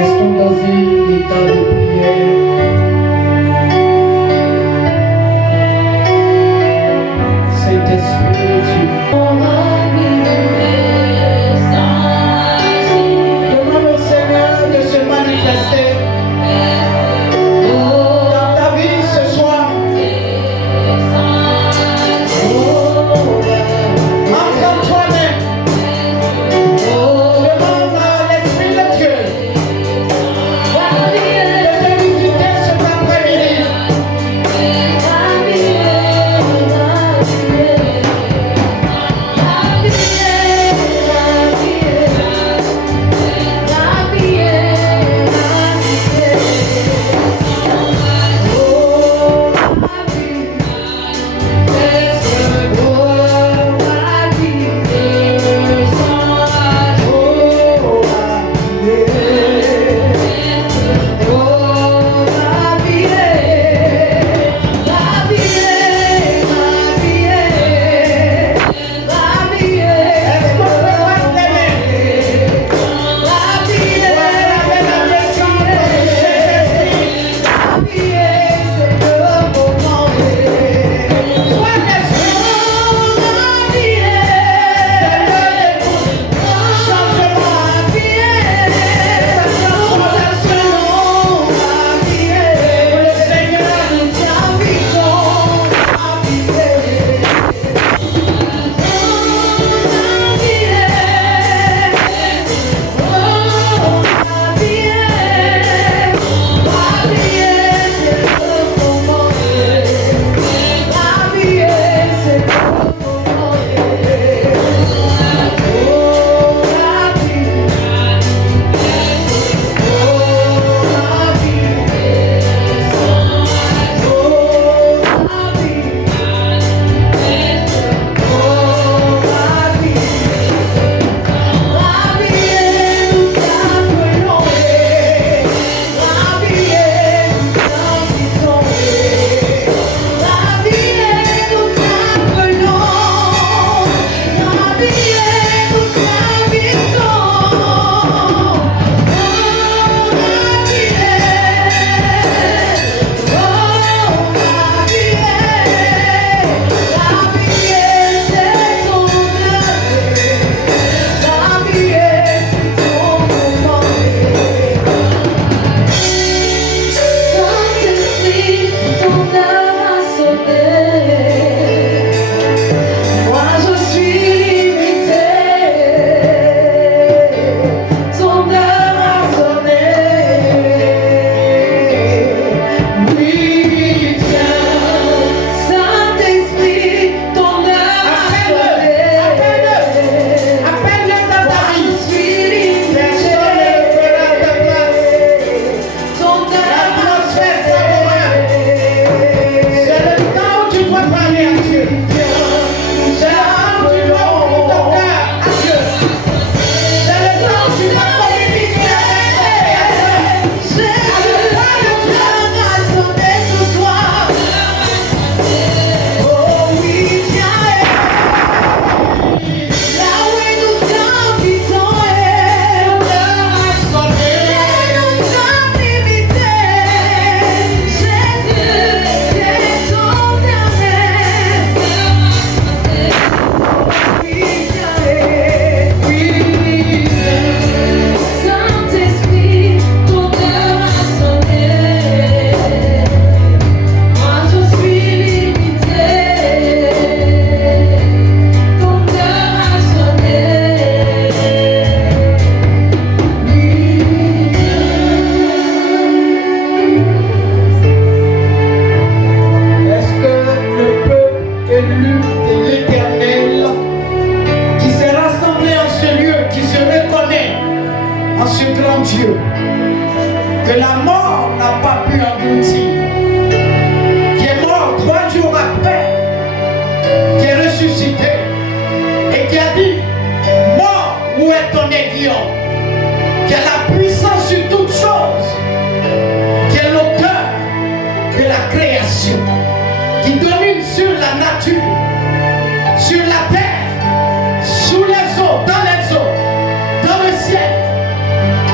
Restons dans un état de prière. Saint-Esprit de Dieu. Demande au Seigneur de se manifester dans ta vie ce soir. Entre en toi-même. Demande à l'Esprit de Dieu de te visiter cet après-midi.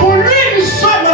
Pour lui, nous sommes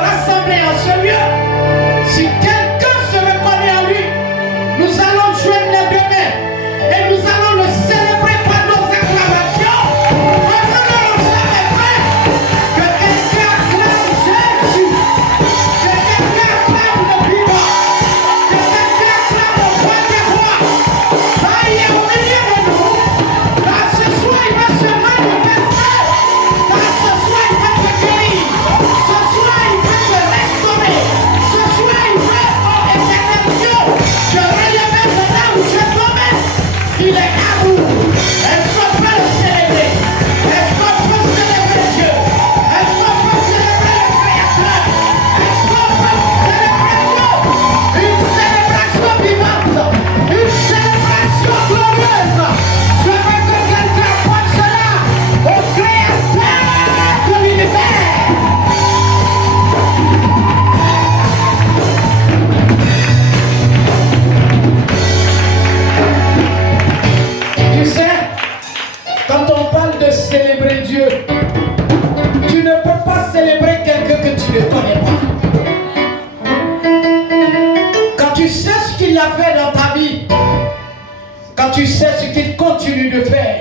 tu sais ce qu'il continue de faire.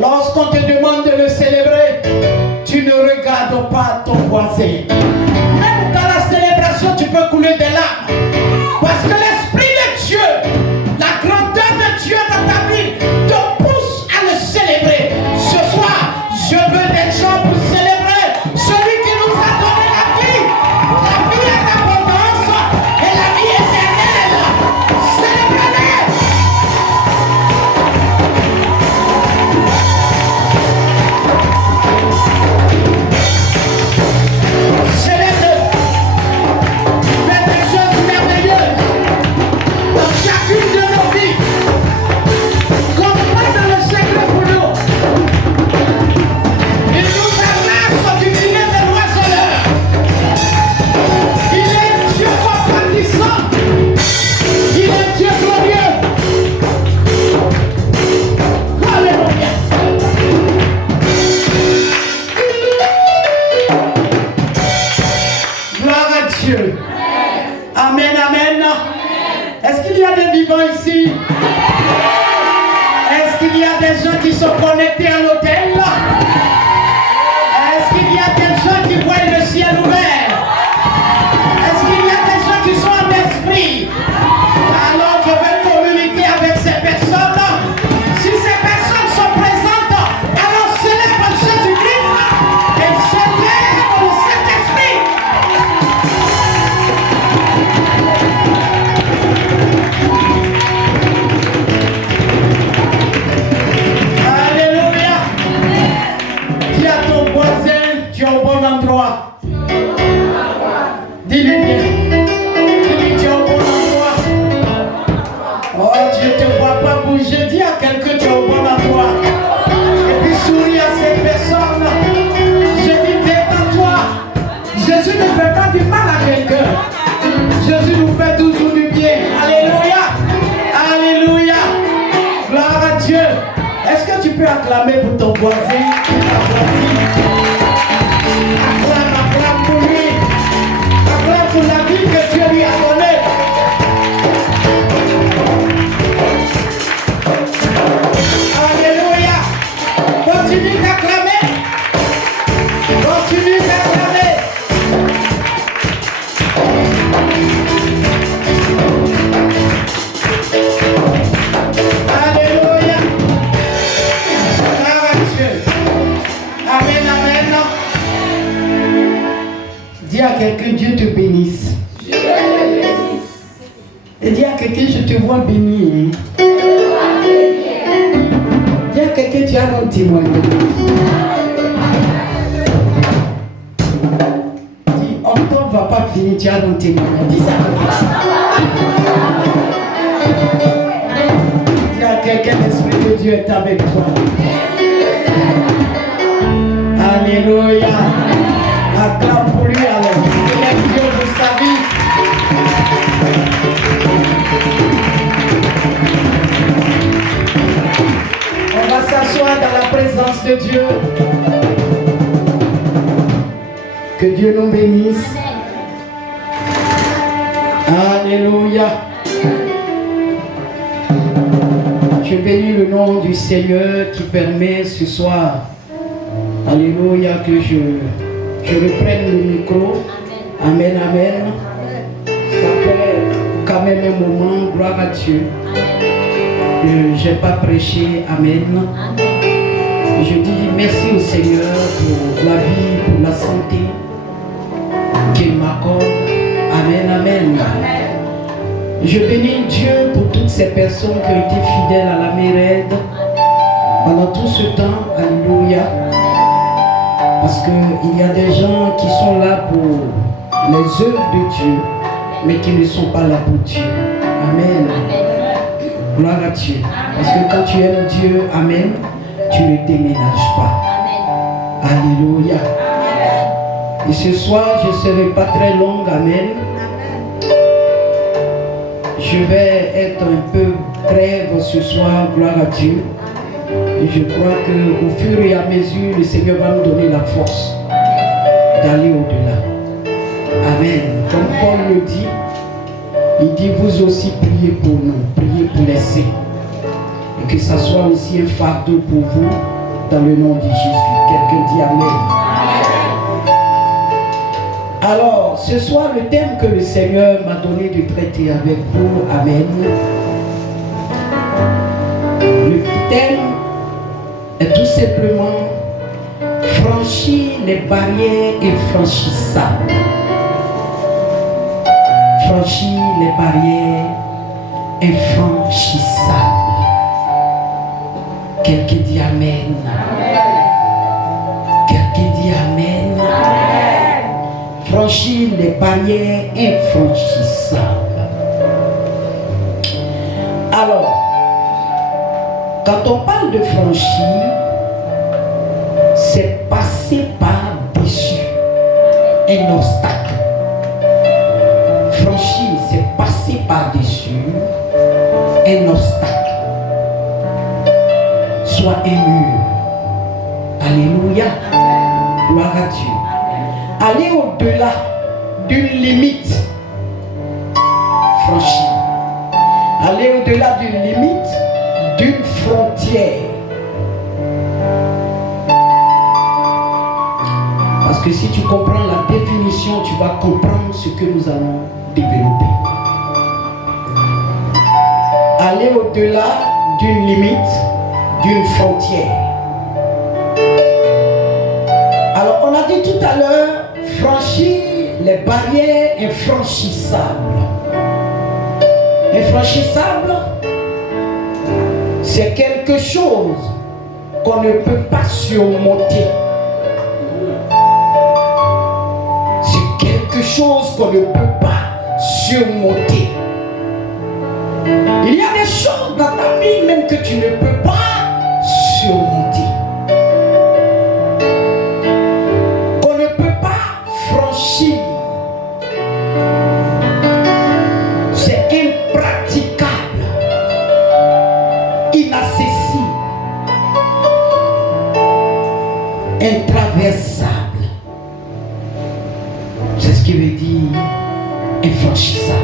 Lorsqu'on te demande de le célébrer, tu ne regardes pas ton voisin. Même dans la célébration, tu peux couler des larmes. Parce que l'Esprit de Dieu, la grandeur de Dieu dans ta vie, te pousse à le célébrer. Ce soir, je veux des gens pour célébrer celui qui nous a donné la vie est abondance et la vie éternelle. Célébrez-les. Célèbre. Faites des choses merveilleuses dans chacune de nos vies. Comprends dans le secret pour nous. Il nous arrache du filet de l'oiseleur. Il est Dieu compatissant. Il est Dieu glorieux. Alléluia. Gloire à Dieu. Amen, amen. Est-ce qu'il y a des vivants ici? Est-ce qu'il y a des gens qui sont connectés à l'autel? Est-ce qu'il y a des gens qui voient le ciel ouvert? Est-ce qu'il y a des gens qui sont en esprit? Alors je vais communiquer avec ces personnes. Si ces personnes sont présentes, alors célèbre Jésus-Christ et célèbre le Saint-Esprit. Alléluia. Dis à ton voisin, tu es au bon endroit. Dis-lui bien. Dis-lui, tu es au bon endroit. Oh, je ne te vois pas bouger. Dis à quelqu'un, tu es au bon endroit. Et puis souris à cette personne. Je dis, détends-toi. Jésus ne fait pas du mal à quelqu'un. Jésus nous fait toujours du bien. Alléluia. Alléluia. Gloire à Dieu. Est-ce que tu peux acclamer pour ton voisin? Acclame, acclame pour lui. Acclame pour la vie que Dieu lui a donnée. Alléluia. Continue d'acclamer. Continue d'acclamer. Alléluia. Gloire à Dieu. Amen, amen. Dis à quelqu'un, Dieu te bénisse. Et dis à quelqu'un, je te vois béni. Dis à quelqu'un, tu as mon témoignage. Dis, octobre va pas finir, tu as mon témoignage. Dis ça. Dis à quelqu'un, l'Esprit de Dieu est avec toi. Alléluia. Acclame pour lui alors. Célèbre Dieu pour sa vie. On va s'asseoir dans la présence de Dieu. Que Dieu nous bénisse. Alléluia. Je bénis le nom du Seigneur qui permet ce soir, alléluia, que je reprenne le micro. Amen, amen. Ça fait quand même un moment, gloire à Dieu. Je n'ai pas prêché, amen. Je dis merci au Seigneur pour la vie, pour la santé qu'il m'accorde. Amen, amen. Je bénis Dieu pour toutes ces personnes qui ont été fidèles à la Mérède pendant tout ce temps. Alléluia. Parce qu'il y a des gens qui sont là pour les œuvres de Dieu, mais qui ne sont pas là pour Dieu. Amen. Gloire à Dieu. Parce que quand tu aimes Dieu, amen, tu ne déménages pas. Alléluia. Et ce soir, je ne serai pas très longue, amen. Je vais être un peu brève ce soir, gloire à Dieu. Et je crois qu'au fur et à mesure, le Seigneur va nous donner la force d'aller au-delà. Amen. Comme Paul le dit, il dit, vous aussi priez pour nous, priez pour les saints. Que ça soit aussi un fardeau pour vous, dans le nom de Jésus. Quelqu'un dit Amen. Alors, ce soir, le thème que le Seigneur m'a donné de traiter avec vous, Amen. Le thème est tout simplement franchir les barrières infranchissables. Franchir les barrières infranchissables. Quelqu'un dit Amen. Quelqu'un dit Amen. Franchir les barrières infranchissables. Alors, quand on parle de franchir, c'est passer par-dessus un obstacle. Franchir, c'est passer par-dessus un obstacle. Soit un mur. Alléluia. Gloire à Dieu. Aller au-delà d'une limite. Franchir. Aller au-delà d'une limite, d'une frontière. Parce que si tu comprends la définition, tu vas comprendre ce que nous allons développer. Aller au-delà d'une limite, d'une frontière. Alors, on a dit tout à l'heure, franchir les barrières infranchissables. Infranchissable, c'est quelque chose qu'on ne peut pas surmonter. C'est quelque chose qu'on ne peut pas surmonter. Il y a des choses dans ta vie même que tu ne peux pas surmonter. Qu'on ne peut pas franchir. C'est impraticable, inaccessible, intraversable. C'est ce qui veut dire infranchissable.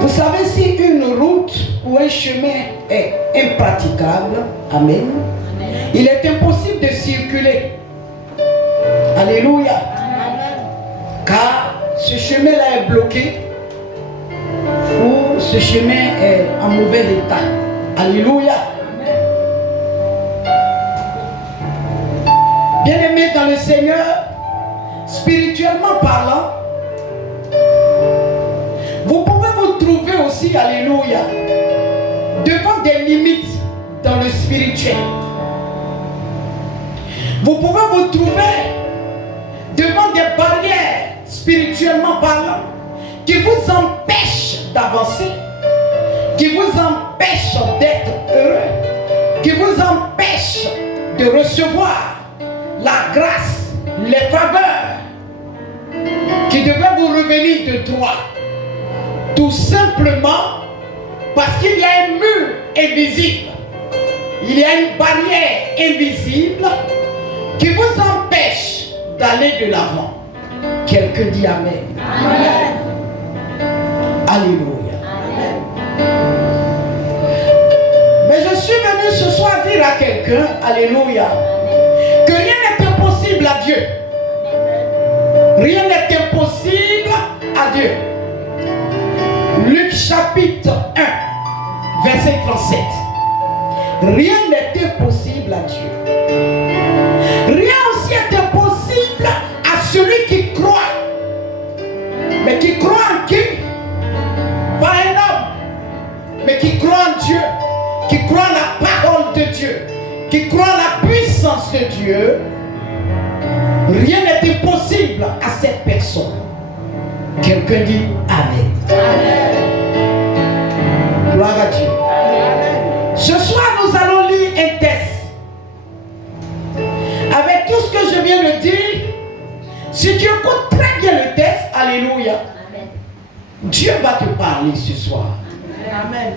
Vous savez, si une route ou un chemin est impraticable, amen, il est impossible de circuler. Alléluia. Car ce chemin-là est bloqué ou ce chemin est en mauvais état. Alléluia. Bien-aimés dans le Seigneur, spirituellement parlant, vous pouvez vous trouver aussi, alléluia, devant des limites dans le spirituel. Vous pouvez vous trouver devant des barrières, spirituellement parlant, qui vous empêchent d'avancer, qui vous empêchent d'être heureux, qui vous empêchent de recevoir la grâce, les faveurs qui devaient vous revenir de droit. Tout simplement parce qu'il y a un mur invisible, il y a une barrière invisible qui vous empêche d'aller de l'avant. Quelqu'un dit Amen. Amen. Alléluia. Amen. Mais je suis venu ce soir dire à quelqu'un, alléluia, que rien n'est impossible à Dieu. Rien n'est impossible à Dieu. Luc chapitre 1, verset 37. Rien n'est impossible à Dieu. Rien aussi est impossible à celui qui croit. Mais qui croit en qui? Pas un homme. Mais qui croit en Dieu. Qui croit en la parole de Dieu. Qui croit en la puissance de Dieu. Rien n'est impossible à cette personne. Quelqu'un dit Amen. Amen. Gloire à Dieu. Amen. Ce soir, nous allons lire un texte. Avec tout ce que je viens de dire, si tu écoutes très bien le texte, alléluia, amen, Dieu va te parler ce soir. Amen.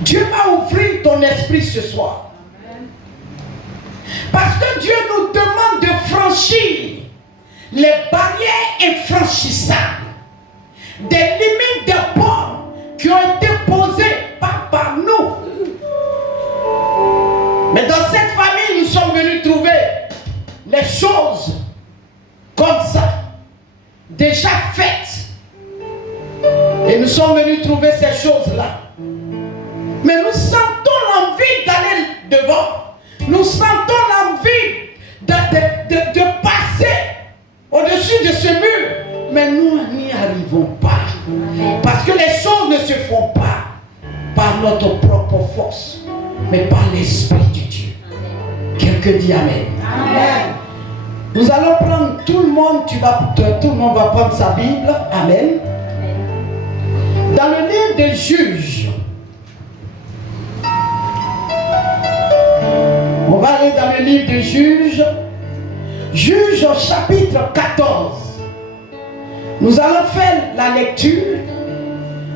Dieu va ouvrir ton esprit ce soir. Amen. Parce que Dieu nous demande de franchir les barrières infranchissables, des limites, des bornes qui ont été posées dans cette famille, nous sommes venus trouver les choses comme ça, déjà faites. Et nous sommes venus trouver ces choses-là. Mais nous sentons l'envie d'aller devant. Nous sentons l'envie de passer au-dessus de ce mur. Mais nous n'y arrivons pas. Parce que les choses ne se font pas par notre propre force, mais par l'Esprit de Dieu. Quelqu'un dit Amen. Amen. Nous allons prendre tout le monde, tout le monde va prendre sa Bible. Amen. Dans le livre des Juges, on va aller dans le livre des Juges, Juges au chapitre 14. Nous allons faire la lecture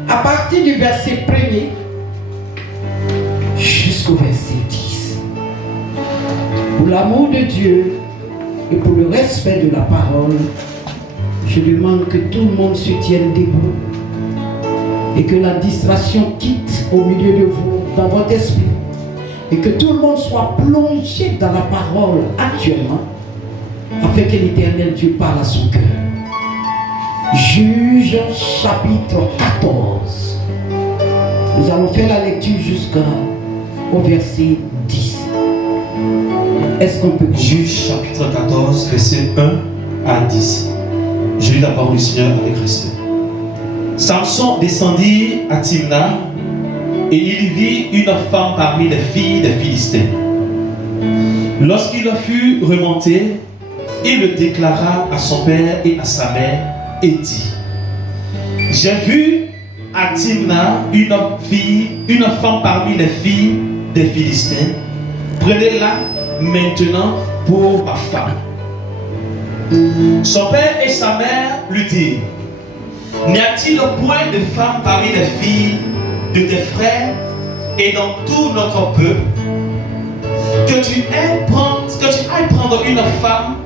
à partir du verset 1er jusqu'au verset 10. Pour l'amour de Dieu et pour le respect de la parole, je demande que tout le monde se tienne debout et que la distraction quitte au milieu de vous, dans votre esprit, et que tout le monde soit plongé dans la parole actuellement, afin que l'Éternel Dieu parle à son cœur. Juge chapitre 14. Nous allons faire la lecture jusqu'au verset 10. Est-ce qu'on peut... Juge chapitre 14, verset 1 à 10. Je lis la parole du Seigneur avec respect. Samson descendit à Timna et il y vit une femme parmi les filles des Philistins. Lorsqu'il fut remonté, il le déclara à son père et à sa mère et dit: j'ai vu à Timna une femme parmi les filles des Philistins. Prenez-la maintenant pour ma femme. Son père et sa mère lui dirent: n'y a-t-il point de femme parmi les filles de tes frères et dans tout notre peuple que tu ailles prendre une femme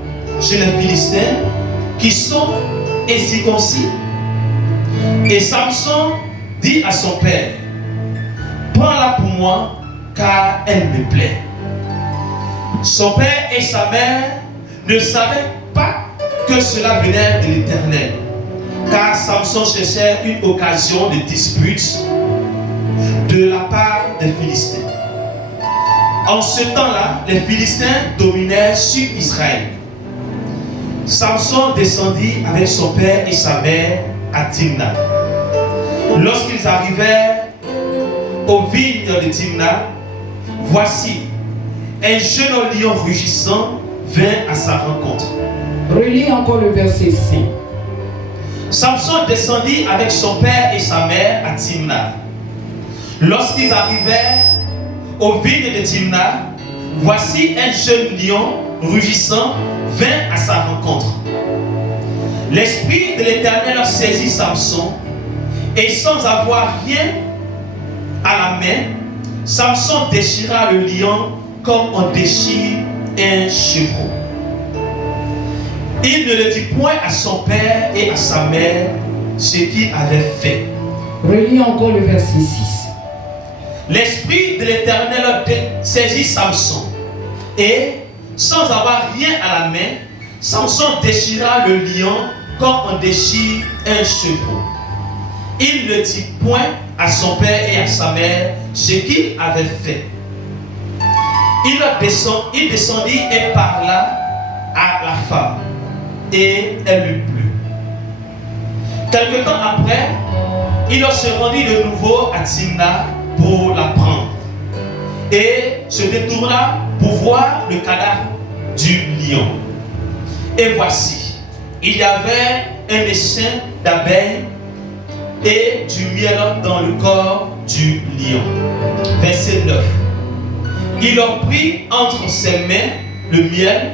chez les Philistins qui sont incirconcis? Et Samson dit à son père: prends-la pour moi, car elle me plaît. Son père et sa mère ne savaient pas que cela venait de l'Éternel, car Samson cherchait une occasion de dispute de la part des Philistins. En ce temps-là, les Philistins dominaient sur Israël. Samson descendit avec son père et sa mère à Timna. Lorsqu'ils arrivèrent aux vignes de Timna, voici, un jeune lion rugissant vint à sa rencontre. Relis encore le verset 5. Samson descendit avec son père et sa mère à Timna. Lorsqu'ils arrivèrent aux vignes de Timna, voici un jeune lion rugissant vint à sa rencontre. L'Esprit de l'Éternel saisit Samson, et sans avoir rien à la main, Samson déchira le lion comme on déchire un chevreau. Il ne le dit point à son père et à sa mère ce qu'il avait fait. Relis encore le verset 6. L'Esprit de l'Éternel saisit Samson, et sans avoir rien à la main, Samson déchira le lion comme on déchire un chevreau. Il ne dit point à son père et à sa mère ce qu'il avait fait. Il descendit et parla à la femme, et elle lui plut. Quelque temps après, il se rendit de nouveau à Timna pour la prendre, et se détourna pour voir le cadavre du lion. Et voici, il y avait un essaim d'abeilles et du miel dans le corps du lion. Verset 9. Il en prit entre ses mains le miel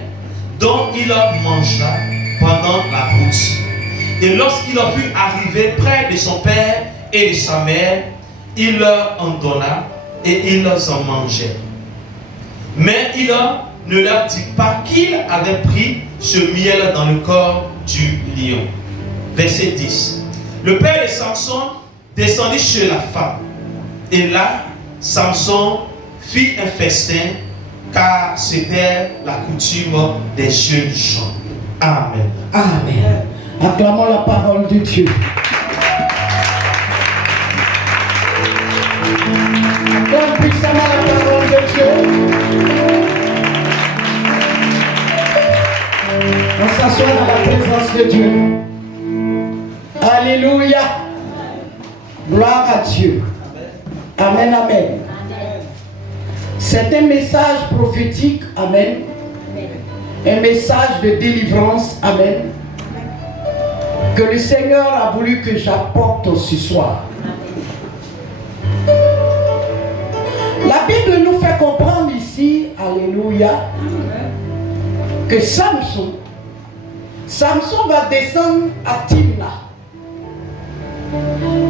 dont il mangea pendant la route. Et lorsqu'il fut arrivé près de son père et de sa mère, il leur en donna et ils en mangèrent. Mais il ne leur dit pas qu'il avait pris ce miel dans le corps du lion. Verset 10. Le père de Samson descendit chez la femme. Et là, Samson fit un festin car c'était la coutume des jeunes gens. Amen. Amen. Acclamons la parole de Dieu. Acclame puissamment la parole de Dieu. On s'assoit dans la présence de Dieu. Alléluia. Gloire à Dieu. Amen, amen. C'est un message prophétique. Amen. Un message de délivrance. Amen. Que le Seigneur a voulu que j'apporte ce soir. La Bible nous fait comprendre ici, alléluia, que Samson va descendre à Timna.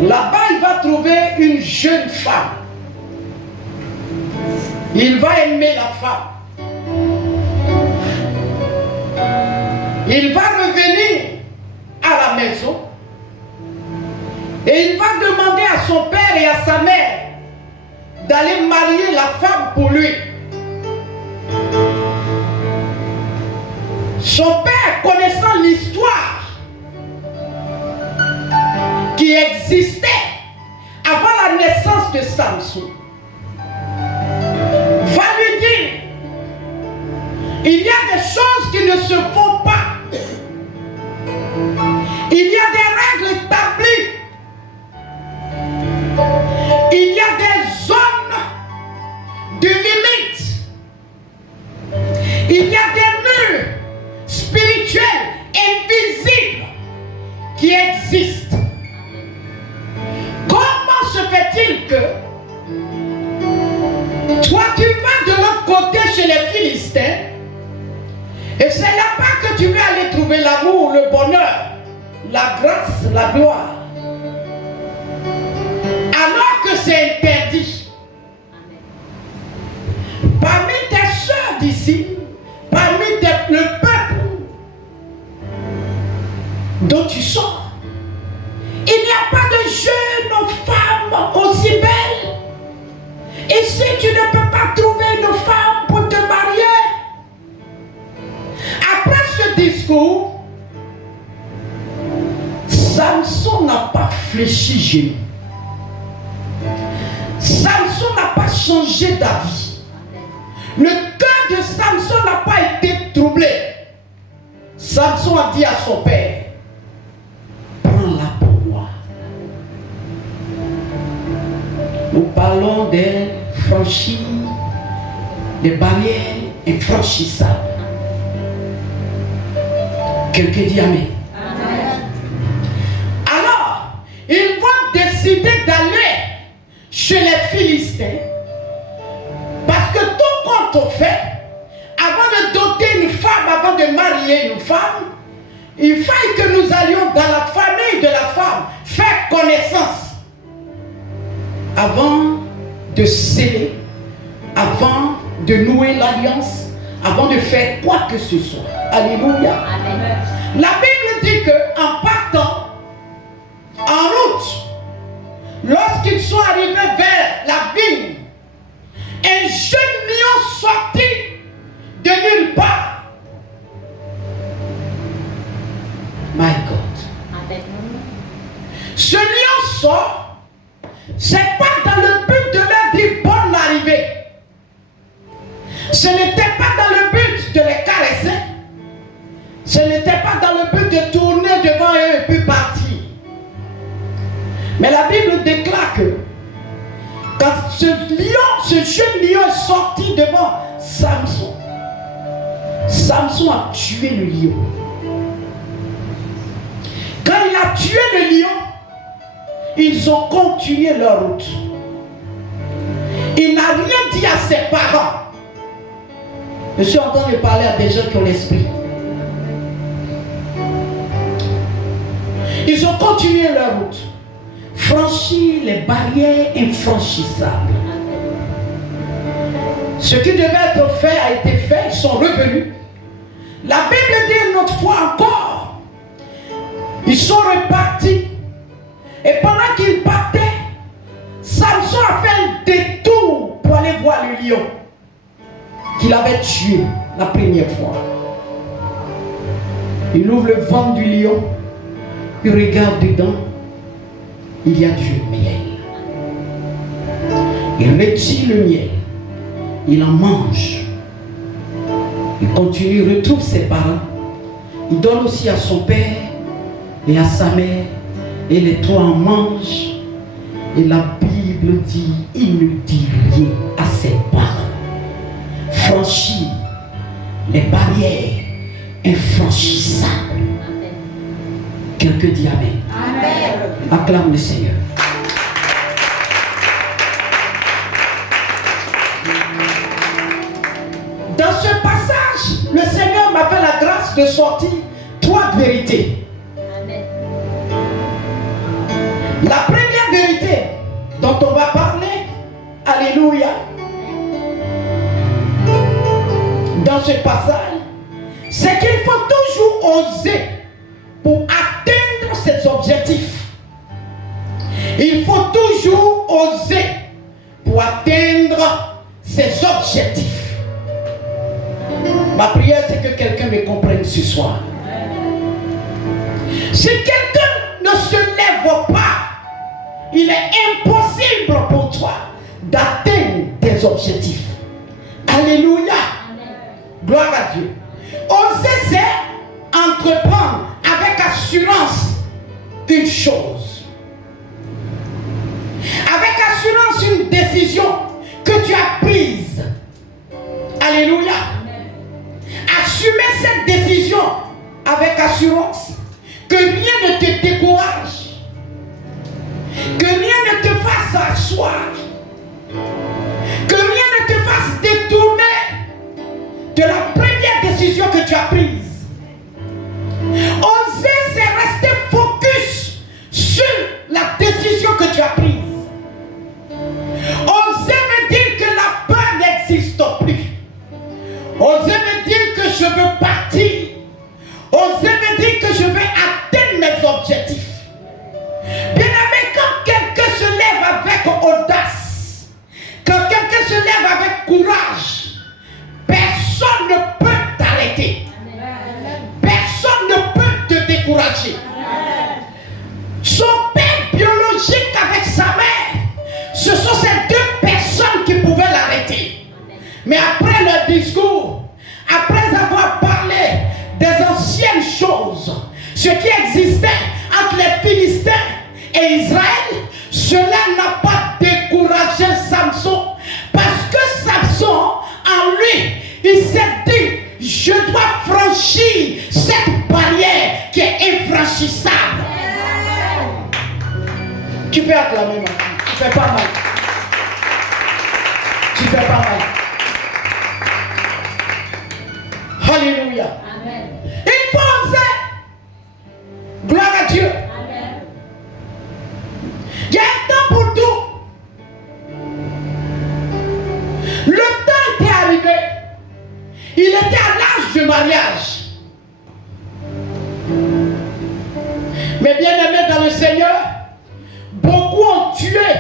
Là-bas, il va trouver une jeune femme. Il va aimer la femme. Il va revenir à la maison et il va demander à son père et à sa mère d'aller marier la femme pour lui. Son père, connaissant l'histoire qui existait avant la naissance de Samson, va lui dire, il y a des choses qui ne se font pas. Il y a des règles établies. Il y a des zones de limite. Il y a des murs spirituels invisibles qui existent. Comment se fait-il que toi tu vas de l'autre côté chez les Philistins et c'est là-bas que tu vas aller trouver l'amour, le bonheur, la grâce, la gloire, alors que c'est interdit? Parmi tes soeurs d'ici, parmi le peuple dont tu sors, il n'y a pas de jeune femme aussi belle. Et si tu ne peux pas trouver une femme pour te marier, après ce discours, Samson n'a pas fléchi genou. Samson n'a pas changé d'avis. Le cœur de Samson n'a pas été troublé. Samson a dit à son père, prends-la pour moi. Nous parlons des franchis, des barrières infranchissables. Quelqu'un dit amen. Alors, ils vont décider d'aller chez les Philistins parce que tout compte fait, avant de doter une femme, avant de marier une femme, il faille que nous allions dans la famille de la femme faire connaissance avant de sceller, avant de nouer l'alliance, avant de faire quoi que ce soit. Alléluia. Amen. La Bible dit qu'en partant en route, lorsqu'ils sont arrivés vers la vigne, un jeune lion sortit de nulle part. My God. Amen. Ce lion sort, c'est pas dans le but de leur dire bonne arrivée. Ce n'était pas dans le but de les caresser. Ce n'était pas dans le but de tourner devant eux et puis partir. Mais la Bible déclare que quand ce jeune lion est sorti devant Samson, Samson a tué le lion. Quand il a tué le lion, ils ont continué leur route. Il n'a rien dit à ses parents. Je suis en train de parler à des gens qui ont l'esprit. Ils ont continué leur route, franchi les barrières infranchissables. Ce qui devait être fait a été fait, ils sont revenus. La Bible dit une autre fois encore, ils sont repartis. Et pendant qu'ils partaient, Samson a fait un détour pour aller voir le lion. qu'il avait tué la première fois. Il ouvre le ventre du lion, il regarde dedans, il y a du miel. Il retire le miel, il en mange. Il continue, il retrouve ses parents. Il donne aussi à son père et à sa mère. Et les trois en mangent. Et la Bible dit, il ne dit rien à ses parents. Franchit les barrières infranchissables. Quelqu'un dit Amen. Amen. Acclame le Seigneur. Dans ce passage, le Seigneur m'a fait la grâce de sortir 3 vérités. Amen. La première vérité dont on va parler, alléluia, dans ce passage, c'est qu'il faut toujours oser pour atteindre ses objectifs. Il faut toujours oser pour atteindre ses objectifs. Ma prière, c'est que quelqu'un me comprenne ce soir. Si quelqu'un ne se lève pas, il est impossible pour toi d'atteindre tes objectifs. Alléluia. Gloire à Dieu. Oser, c'est entreprendre avec assurance une chose. Avec assurance une décision que tu as prise. Alléluia. Assumer cette décision avec assurance. Que rien ne te décourage. Que rien ne te fasse asseoir. Que rien ne te fasse détourner de la première décision que tu as prise. Oser, c'est rester focus sur la décision que tu as prise. Oser me dire que la peur n'existe plus. Oser me dire que je veux partir. Oser me dire que je vais atteindre mes objectifs. Bien aimé, quand quelqu'un se lève avec audace, quand quelqu'un se lève avec courage, personne ne peut t'arrêter. Personne ne peut te décourager. Son père biologique avec sa mère, ce sont ces 2 personnes qui pouvaient l'arrêter. Mais après leur discours, après avoir parlé des anciennes choses, ce qui existait entre les Philistins et Israël, cela n'a pas découragé Samson. Parce que Samson, en lui, il s'est dit, je dois franchir cette barrière qui est infranchissable. Tu peux acclamer maintenant. Tu fais pas mal. Tu fais pas mal. Alléluia. Amen. Il faut oser. Gloire à Dieu. Amen. Il y a un temps pour tout. Le temps était arrivé. Il était à l'âge du mariage. Mais bien aimés dans le Seigneur, beaucoup ont tué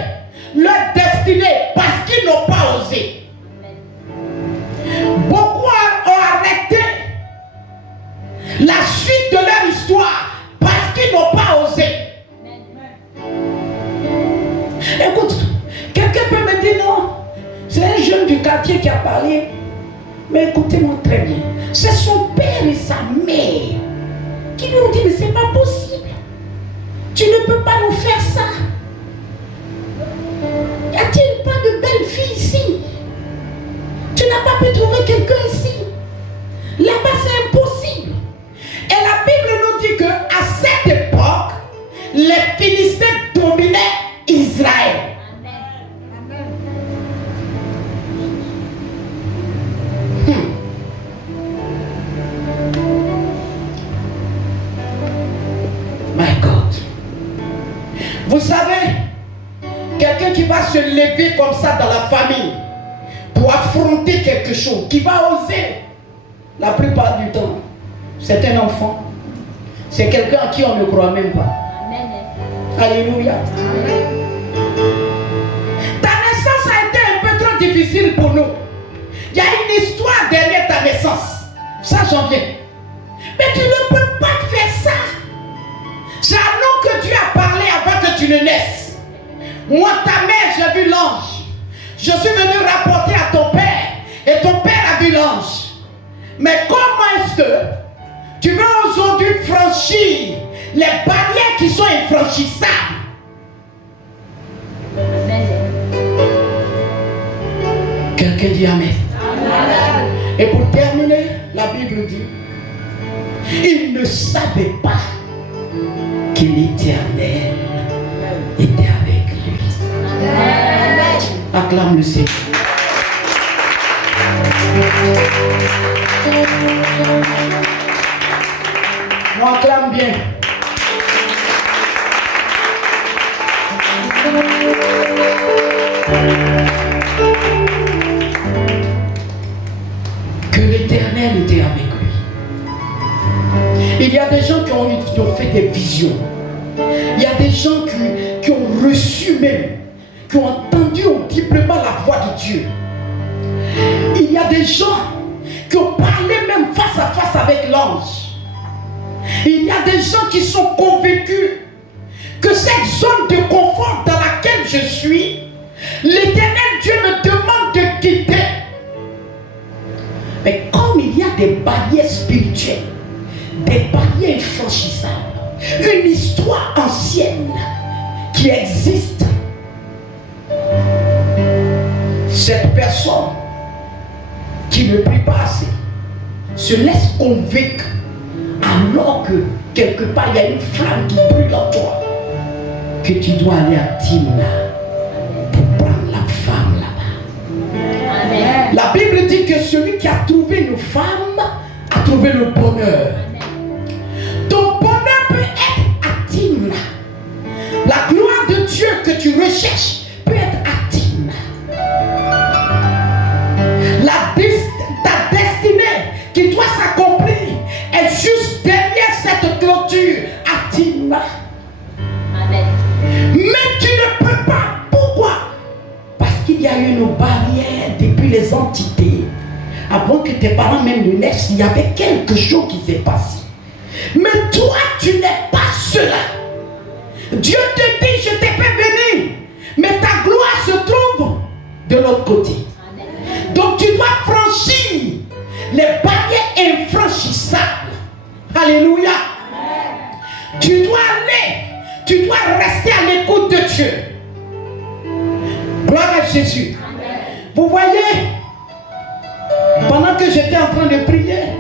leur destinée parce qu'ils n'ont pas osé. Beaucoup ont arrêté la suite de leur histoire parce qu'ils n'ont pas osé. Écoute, quelqu'un peut me dire non, c'est un jeune du quartier qui a parlé. Mais écoutez-moi très bien. C'est son père et sa mère qui lui ont dit, mais c'est pas possible. Tu ne peux pas nous faire ça. Y a-t-il pas de belles filles ici? Tu n'as pas pu trouver quelqu'un ici. Là-bas, c'est impossible. Et la Bible nous dit qu'à cette époque, les Philistins dominaient Israël. My God. Vous savez, quelqu'un qui va se lever comme ça dans la famille pour affronter quelque chose, qui va oser, la plupart du temps, c'est un enfant. C'est quelqu'un à qui on ne croit même pas. Amen. Alléluia. Amen. Ta naissance a été un peu trop difficile pour nous. Il y a une histoire dès ta naissance. Ça, j'en viens. Mais tu ne peux pas faire ça. C'est un nom que Dieu a parlé avant que tu ne naisses. Moi, ta mère, j'ai vu l'ange. Je suis venu rapporter à ton père. Et ton père a vu l'ange. Mais comment est-ce que tu veux aujourd'hui franchir les barrières qui sont infranchissables? Quelqu'un dit Amen. Amen. Et pour terminer, la Bible dit, il ne savait pas que l'Éternel était avec lui. Amen. Acclame le Seigneur. On acclame bien. Que l'Éternel était avec lui. Il y a des gens qui ont fait des visions. Il y a des gens qui ont reçu même, qui ont entendu audiblement la voix de Dieu. Il y a des gens qui ont parlé même face à face avec l'ange. Il y a des gens qui sont convaincus que cette zone de confort dans laquelle je suis, l'Éternel Dieu me demande de quitter. Mais comme il y a des barrières spirituelles, des barrières infranchissables, une histoire ancienne qui existe, cette personne qui ne prie pas assez se laisse convaincre alors que quelque part il y a une flamme qui brûle en toi, que tu dois aller à Timna pour prendre la femme là-bas. Amen. La Bible dit que celui qui a trouvé une femme a trouvé le bonheur. Amen. Ton bonheur peut être à Timna. La gloire de Dieu que tu recherches peut être à Timna. Ta destinée qui doit s'accomplir est juste derrière cette clôture à Timna. Amen. Mais tu ne peux pas. Pourquoi? Parce qu'il y a une barrière depuis les antiquités. Avant que tes parents même ne naissent, il y avait quelque chose qui s'est passé. Mais toi, tu n'es pas cela. Dieu te dit, je t'ai fait venir. Mais ta gloire se trouve de l'autre côté. Amen. Donc tu dois franchir les barrières infranchissables. Alléluia. Amen. Tu dois aller, tu dois rester à l'écoute de Dieu. Gloire à Jésus. Amen. Vous voyez, pendant que j'étais en train de prier,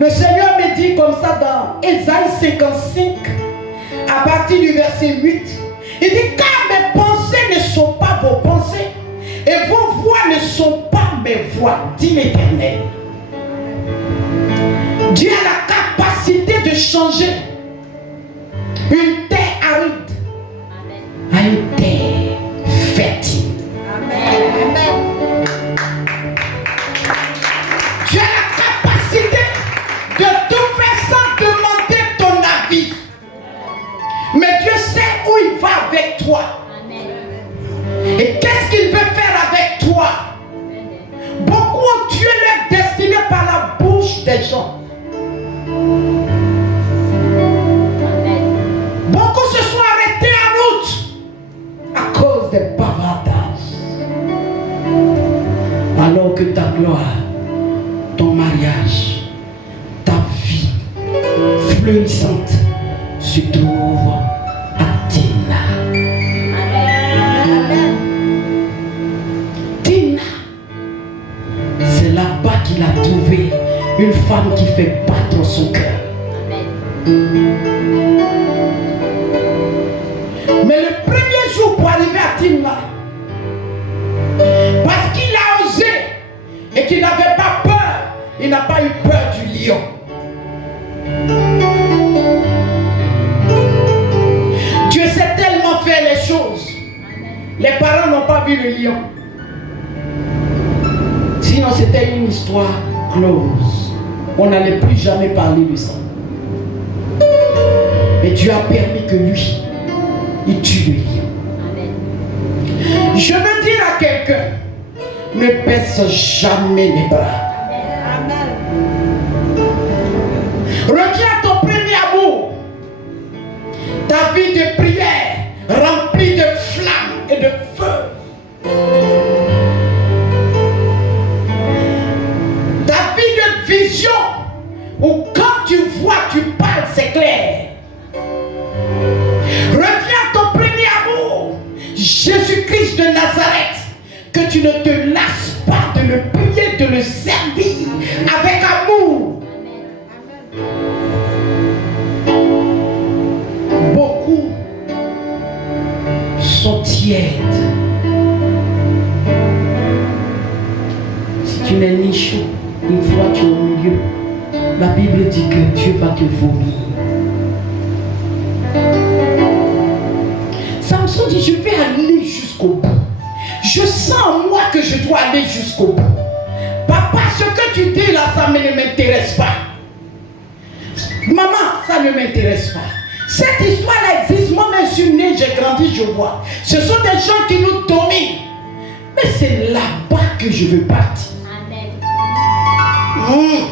le Seigneur me dit comme ça dans Ésaïe 55, à partir du verset 8, il dit, car mes pensées ne sont pas vos pensées, et vos voix ne sont pas mes voix, dit l'Éternel. Dieu a la capacité de changer une terre aride à une terre fertile. Amen. Dieu a la capacité de tout faire sans demander ton avis. Mais Dieu sait où il va avec toi. Amen. Et qu'est-ce qu'il veut faire avec toi? Amen. Beaucoup ont tué leur destinée par la bouche des gens. Amen. Beaucoup se sont arrêtés en route à cause des bavardages. Alors que ta gloire, ton mariage, ta vie fleurissante se trouve à Timna. Amen. Timna, c'est là-bas qu'il a trouvé une femme qui fait battre son cœur. Mais le premier jour pour arriver à Timna, parce qu'il a osé et qu'il n'avait pas peur, il n'a pas eu peur du lion. Dieu sait tellement faire les choses. Les parents n'ont pas vu le lion. Sinon c'était une histoire close. On n'allait plus jamais parler de ça. Mais Dieu a permis que lui, il tue le lion. Amen. Je veux dire à quelqu'un, ne baisse jamais les bras. Amen. de Nazareth, que tu ne te lasses pas de le prier, de le servir avec amour. Beaucoup sont tièdes. Si tu n'es ni chaud, ni froid, tu es au milieu. La Bible dit que Dieu va te vomir. Samson dit, je vais aller jusqu'au bout. Je sens en moi que je dois aller jusqu'au bout. Papa, ce que tu dis là, ça ne m'intéresse pas. Maman, ça ne m'intéresse pas. Cette histoire-là existe. Moi-même, je suis né, j'ai grandi, je vois. Ce sont des gens qui nous dominent. Mais c'est là-bas que je veux partir. Amen.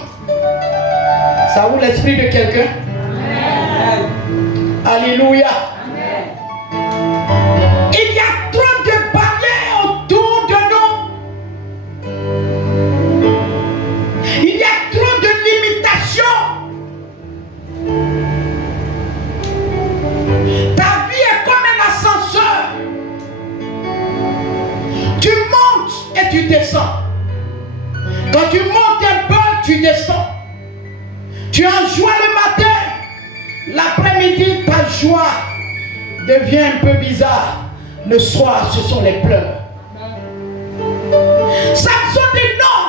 Ça ouvre l'esprit de quelqu'un? Alléluia. Il y a trop de barrières autour de nous. Il y a trop de limitations. Ta vie est comme un ascenseur. Tu montes et tu descends. Quand tu montes un peu, tu descends. Tu as joie le matin. L'après-midi, ta joie devient un peu bizarre. Le soir, ce sont les pleurs. Samson dit non.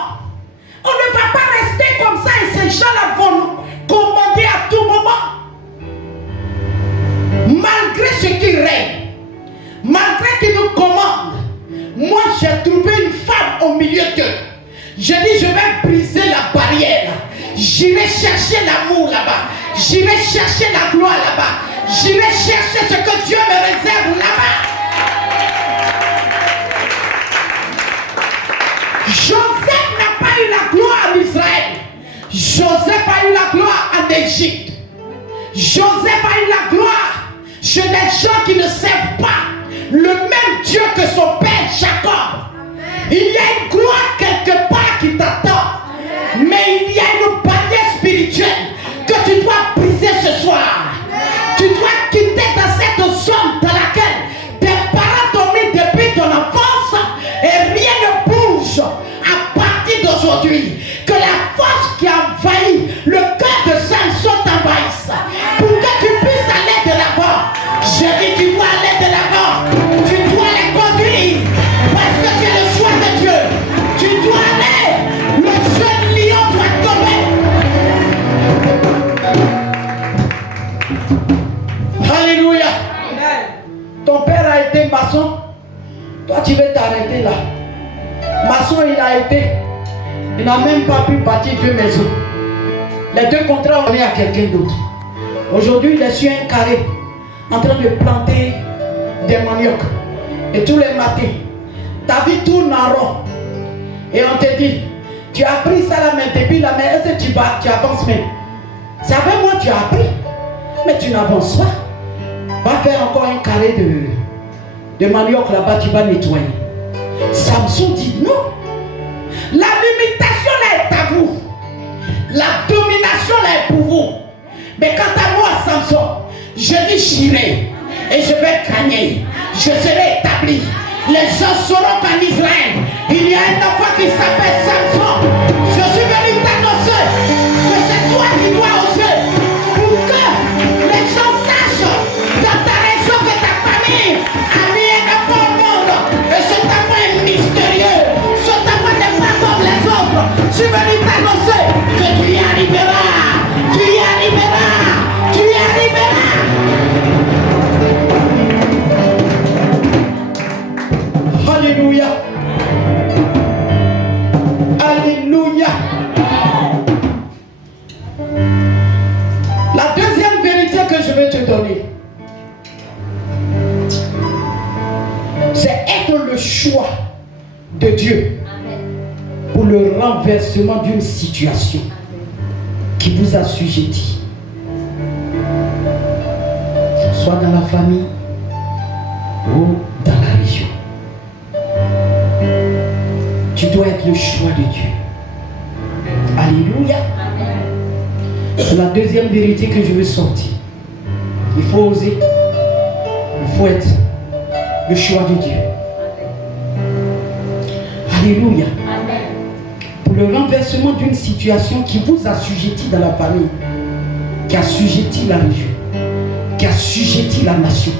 On ne va pas rester comme ça et ces gens-là vont nous commander à tout moment. Malgré ce qui règne, malgré qu'ils nous commandent, moi j'ai trouvé une femme au milieu d'eux. Je dis je vais briser la barrière. J'irai chercher l'amour là-bas. J'irai chercher la gloire là-bas. J'irai chercher ce que Dieu me réserve là-bas. Joseph n'a pas eu la gloire en Israël. Joseph a eu la gloire en Égypte. Joseph a eu la gloire chez des gens qui ne servent pas le même Dieu que son père Jacob. Il y a une gloire quelque part qui t'attend. Mais il y a une barrière spirituelle que tu dois briser ce soir. Tu dois quitter dans cette zone dans laquelle tes parents t'ont mis depuis ton enfance et rien ne bouge à partir d'aujourd'hui. Que la force qui a envahi le cœur de Samson t'envahisse. Pour que tu puisses aller de l'avant. Je dis tu dois aller de l'avant. Tu dois les conduire. Parce que c'est le choix de Dieu. Tu dois aller. Le jeune lion doit tomber. Alléluia. Ton père a été maçon. Toi tu veux t'arrêter là. Maçon il a été. Il n'a même pas pu bâtir 2 maisons. Les 2 contrats ont donné à quelqu'un d'autre. Aujourd'hui il est sur un carré en train de planter des maniocs. Et tous les matins ta vie tourne en rond. Et on te dit, tu as appris ça la main depuis la main, est-ce que tu avances même? C'est avec moi tu as appris, mais tu n'avances pas. Va faire encore un carré de manioc là-bas, tu vas nettoyer. Samson dit non. La limitation là est à vous. La domination là est pour vous. Mais quant à moi, Samson, je dis j'irai et je vais gagner. Je serai établi. Les gens sauront qu'en Israël, il y a un enfant qui s'appelle Samson. Je suis venu t'annoncer que c'est toi qui dois oser pour que les gens sachent dans ta région que ta famille a mis un enfant au monde. Et cet enfant est mystérieux. Cet enfant n'est pas comme les autres. Je suis venu t'annoncer que tu y arriveras. Tu y arriveras. Tu y arriveras. Alléluia. Alléluia. La deuxième vérité que je vais te donner, c'est être le choix de Dieu pour le renversement d'une situation qui vous assujettit. Soit dans la famille ou dans la région. Tu dois être le choix de Dieu. Alléluia. C'est la deuxième vérité que je veux sortir. Il faut oser. Il faut être le choix de Dieu. Alléluia. Amen. Pour le renversement d'une situation qui vous assujettit dans la famille, qui assujettit la région, qui assujettit la nation,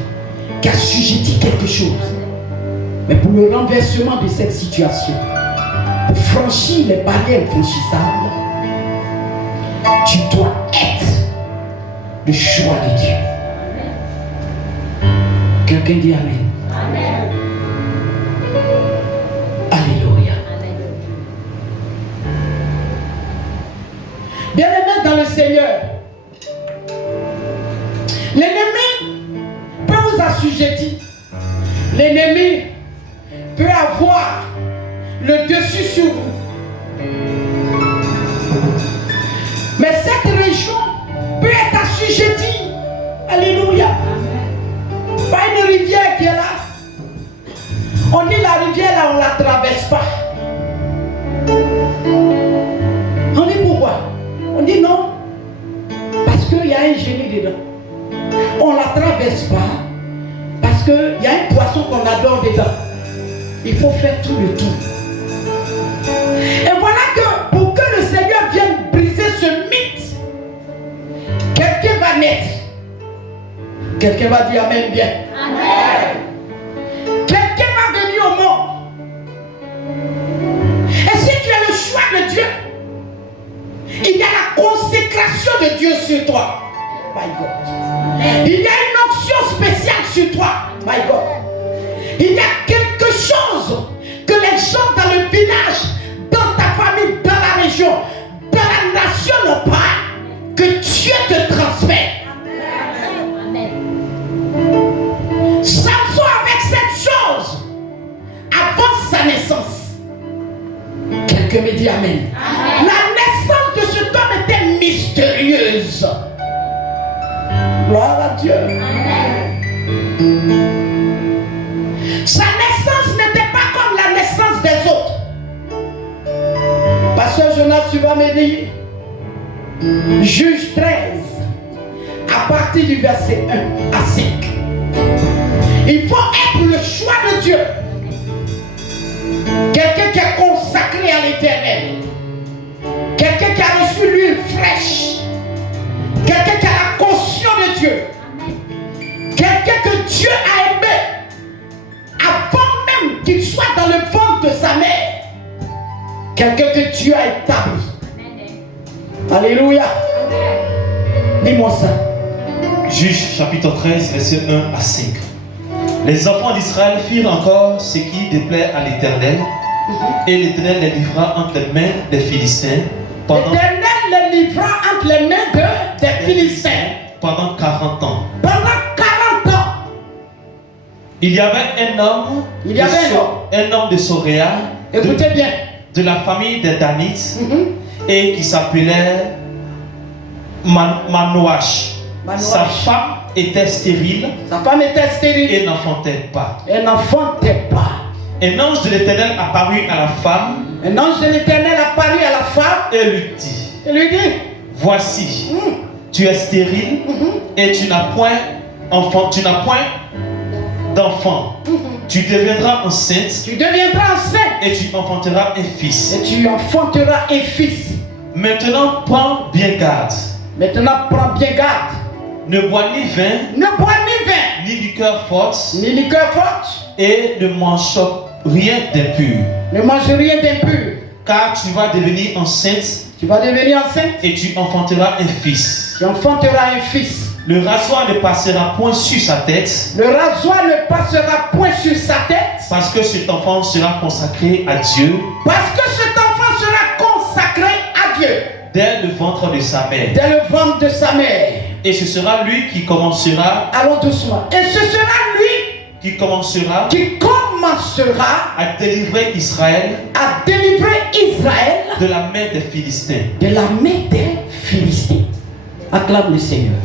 qui assujettit quelque chose. Mais pour le renversement de cette situation, pour franchir les barrières franchissables, tu dois être le choix de Dieu. Quelqu'un dit Amen. Amen. Alléluia. Amen. Bien-aimés dans le Seigneur, l'ennemi peut vous assujettir. L'ennemi peut avoir le dessus sur vous. Mais cette région peut être assujettie. Alléluia. Pas une rivière qui est là. On dit la rivière là, on ne la traverse pas. On dit pourquoi? On dit non. Parce qu'il y a un génie dedans. On ne la traverse pas. Parce qu'il y a un poisson qu'on adore dedans. Il faut faire tout le tour. Et voilà que pour que le Seigneur vienne briser ce mythe, quelqu'un va naître. Quelqu'un va dire Amen bien. Amen. Quelqu'un va venir au monde. Et si tu as le choix de Dieu, il y a la consécration de Dieu sur toi. My God. Il y a une onction spéciale sur toi. My God. Il y a quelque chose que les gens dans le village, dans ta famille, dans la région, dans la nation n'ont pas, que Dieu te transfère. Amen. Samson avec cette chose, avant sa naissance, quelqu'un me dit Amen. Amen. La naissance de cet homme était mystérieuse. Gloire à Dieu. Amen. Sa naissance n'était pas comme la naissance des autres. Pasteur Jonas, tu vas me dire, Juge 13, à partir du verset 1 à 5. Il faut être le choix de Dieu. Quelqu'un qui est consacré à l'Éternel. Quelqu'un qui a reçu l'huile fraîche. Quelqu'un qui a la conscience de Dieu. Quelqu'un que Dieu a aimé avant même qu'il soit dans le ventre de sa mère. Quelqu'un que Dieu a établi. Alléluia. Dis-moi ça. Juge chapitre 13, verset 1 à 5. Les enfants d'Israël firent encore ce qui déplaît à l'Éternel, et l'Éternel les livra entre les mains des Philistins pendant L'Éternel les livra entre les mains des Philistins pendant 40 ans. pendant 40 ans. Il y avait un homme, Il y avait un homme de Soréa, Écoutez bien. de la famille des Danites, Mhm. et qui s'appelait Manoach. Manoach. Sa femme était stérile Sa femme était stérile. et n'enfantait pas. Elle n'enfantait pas. Un ange de l'Éternel apparut à la femme Un ange de l'Éternel apparut à la femme et lui dit: et lui dit, Voici, tu es stérile et tu n'as point d'enfant. Tu deviendras enceinte tu deviendras enceinte et tu enfanteras un fils. et tu enfanteras un fils. Maintenant, prends bien garde. Maintenant, prends bien garde. Ne bois ni vin, Ne bois ni vin, ni liqueur forte, ni liqueur forte. et ne mange rien d'impur. Ne mange rien d'impur. Car tu vas devenir enceinte Tu vas devenir enceinte. et tu enfanteras un fils. Tu enfanteras un fils. Le rasoir ne passera point sur sa tête, Le rasoir ne passera point sur sa tête. parce que cet enfant sera consacré à Dieu Parce que cet enfant sera consacré à Dieu dès le ventre de sa mère. dès le ventre de sa mère. Et ce sera lui qui commencera Allons doucement. Et ce sera lui qui commencera à délivrer Israël à délivrer Israël de la main des Philistins. de la main des Philistins. Acclame le Seigneur.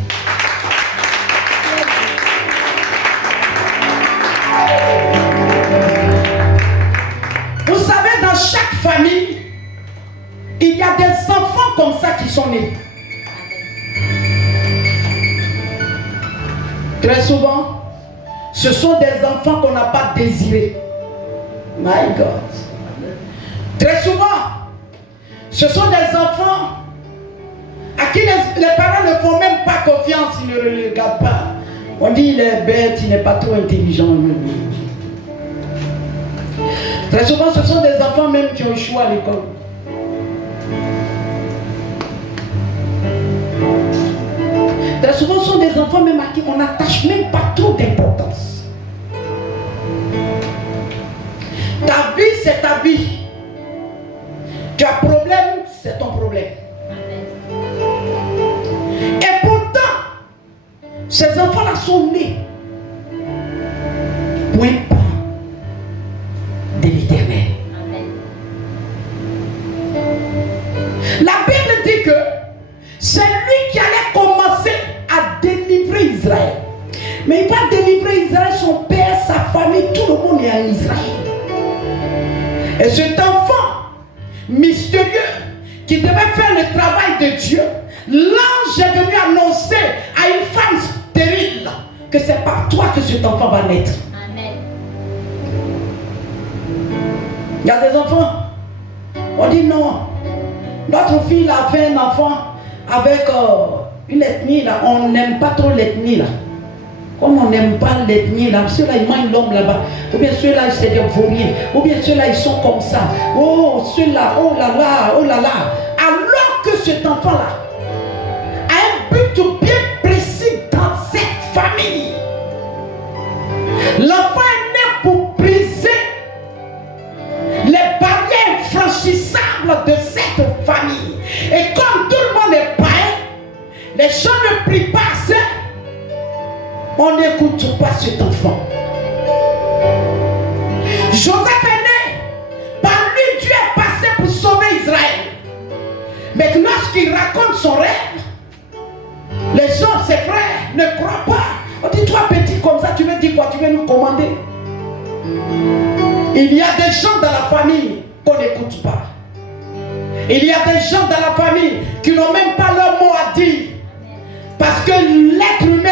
Vous savez, dans chaque famille, il y a des enfants comme ça qui sont nés. Très souvent, ce sont des enfants qu'on n'a pas désirés. My God. Très souvent, ce sont des enfants à qui les parents ne font même pas confiance, ils ne le regardent pas. On dit il est bête, il n'est pas trop intelligent. Très souvent, ce sont des enfants même qui ont échoué à l'école. Très souvent, ce sont des enfants même à qui on n'attache même pas trop d'importance. Ta vie, c'est ta vie. Tu as problème, c'est ton problème. Et pourtant, ces enfants-là sont nés pour un plan de l'Éternel. La Bible dit que c'est lui qui allait commencer à délivrer Israël. Mais il va délivrer Israël, son père, sa famille, tout le monde est en Israël. Et cet enfant mystérieux qui devait faire le travail de Dieu, l'ange est venu annoncer à une femme stérile que c'est par toi que cet enfant va naître. Amen. Il y a des enfants, on dit non, notre fille a fait un enfant avec une ethnie là, on n'aime pas trop l'ethnie là. Comme on n'aime pas l'ethnie là, ceux-là ils mangent l'homme là-bas, ou bien ceux-là c'est des vauriens, ou bien ceux-là ils sont comme ça, oh ceux-là, oh là là, oh là là. Alors que cet enfant-là a un but bien précis dans cette famille. L'enfant est né pour briser les barrières infranchissables de cette famille. Et comme tout le monde est païen, les gens ne prient pas assez. On n'écoute pas cet enfant. Joseph est né. Par lui, Dieu est passé pour sauver Israël. Mais lorsqu'il raconte son rêve, les gens, ses frères, ne croient pas. On dit, toi petit comme ça, tu veux dire quoi? Tu veux nous commander? Il y a des gens dans la famille qu'on n'écoute pas. Il y a des gens dans la famille qui n'ont même pas leur mot à dire. Parce que l'être humain,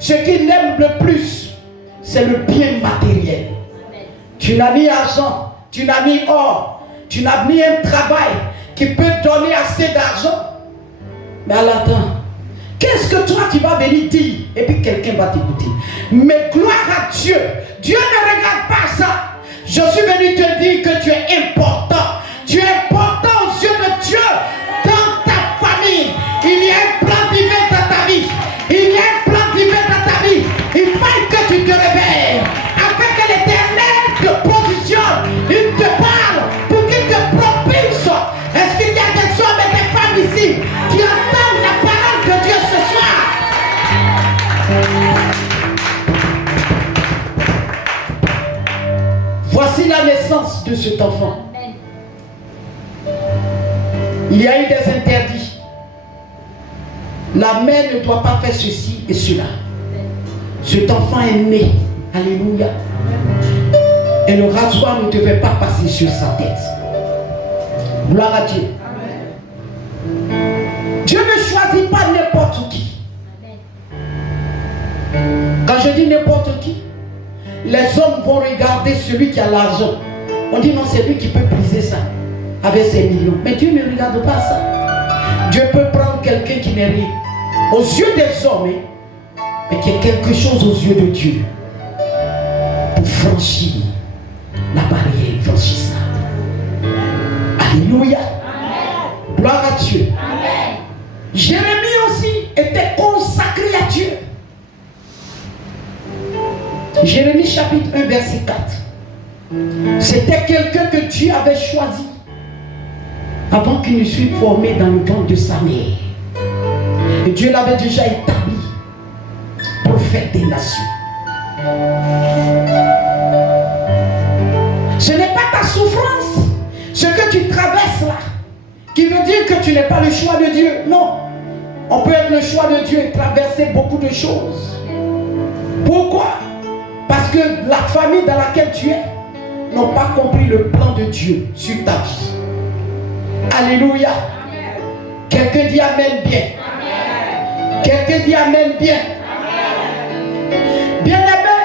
ce qu'il aime le plus, c'est le bien matériel. Amen. Tu n'as ni argent, tu n'as ni or, tu n'as ni un travail qui peut donner assez d'argent. Mais à l'attente, qu'est-ce que toi tu vas venir dire? Et puis quelqu'un va t'écouter. Mais gloire à Dieu. Dieu ne regarde pas ça. Je suis venu te dire que tu es important. Tu es important aux yeux de Dieu dans ta famille. Il y a un plan divin dans ta vie. Il y a un plan divin dans ta vie. Il faut que tu te réveilles. Afin que l'Éternel te positionne. Il te parle pour qu'il te propulse. Est-ce qu'il y a des hommes et des femmes ici qui entendent la parole de Dieu ce soir? Voici la naissance de cet enfant. Il y a eu des interdits. La mère ne doit pas faire ceci et cela. Cet enfant est né. Alléluia. Et le rasoir ne devait pas passer sur sa tête. Gloire à Dieu. Dieu ne choisit pas n'importe qui. Quand je dis n'importe qui, les hommes vont regarder celui qui a l'argent. On dit non, c'est lui qui peut briser ça avec ses millions. Mais Dieu ne regarde pas ça. Dieu peut prendre quelqu'un qui n'est rien aux yeux des hommes, mais qui est quelque chose aux yeux de Dieu pour franchir la barrière infranchissable. Alléluia. Amen. Gloire à Dieu. Amen. Jérémie aussi était consacré à Dieu. Jérémie chapitre 1 verset 4. C'était quelqu'un que Dieu avait choisi avant qu'il ne soit formé dans le ventre de sa mère. Et Dieu l'avait déjà établi prophète des nations. Ce n'est pas ta souffrance, ce que tu traverses là, qui veut dire que tu n'es pas le choix de Dieu. Non, on peut être le choix de Dieu et traverser beaucoup de choses. Pourquoi? Parce que la famille dans laquelle tu es n'ont pas compris le plan de Dieu sur ta vie. Alléluia. Quelqu'un dit Amen bien. Amen. Quelqu'un dit Amen bien. Amen. Bien-aimé,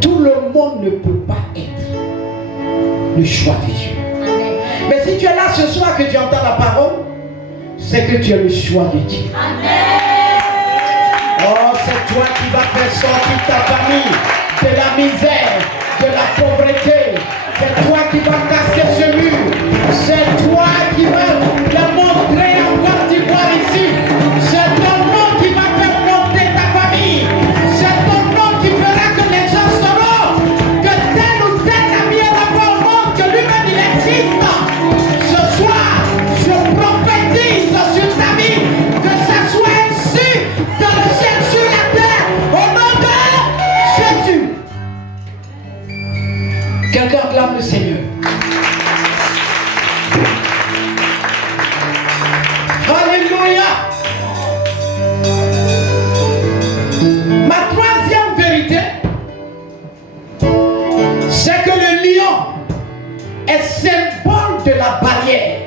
tout le monde ne peut pas être le choix de Dieu. Amen. Mais si tu es là ce soir que tu entends la parole, c'est que tu es le choix de Dieu. Amen. Oh, c'est toi qui vas faire sortir ta famille de la misère, de la pauvreté. C'est toi qui vas casser ce mur. C'est toi qui vas le montrer en Côte d'Ivoire ici. C'est ton nom qui va faire monter ta famille. C'est ton nom qui fera que les gens sauront que tel ou tel ami est là-bas au monde, que lui-même il existe. Ce soir, je prophétise sur ta vie que ça soit ainsi dans le ciel, sur la terre, au nom de Jésus. Quelqu'un acclame le Seigneur. Alléluia. Ma troisième vérité, c'est que le lion est symbole de la barrière.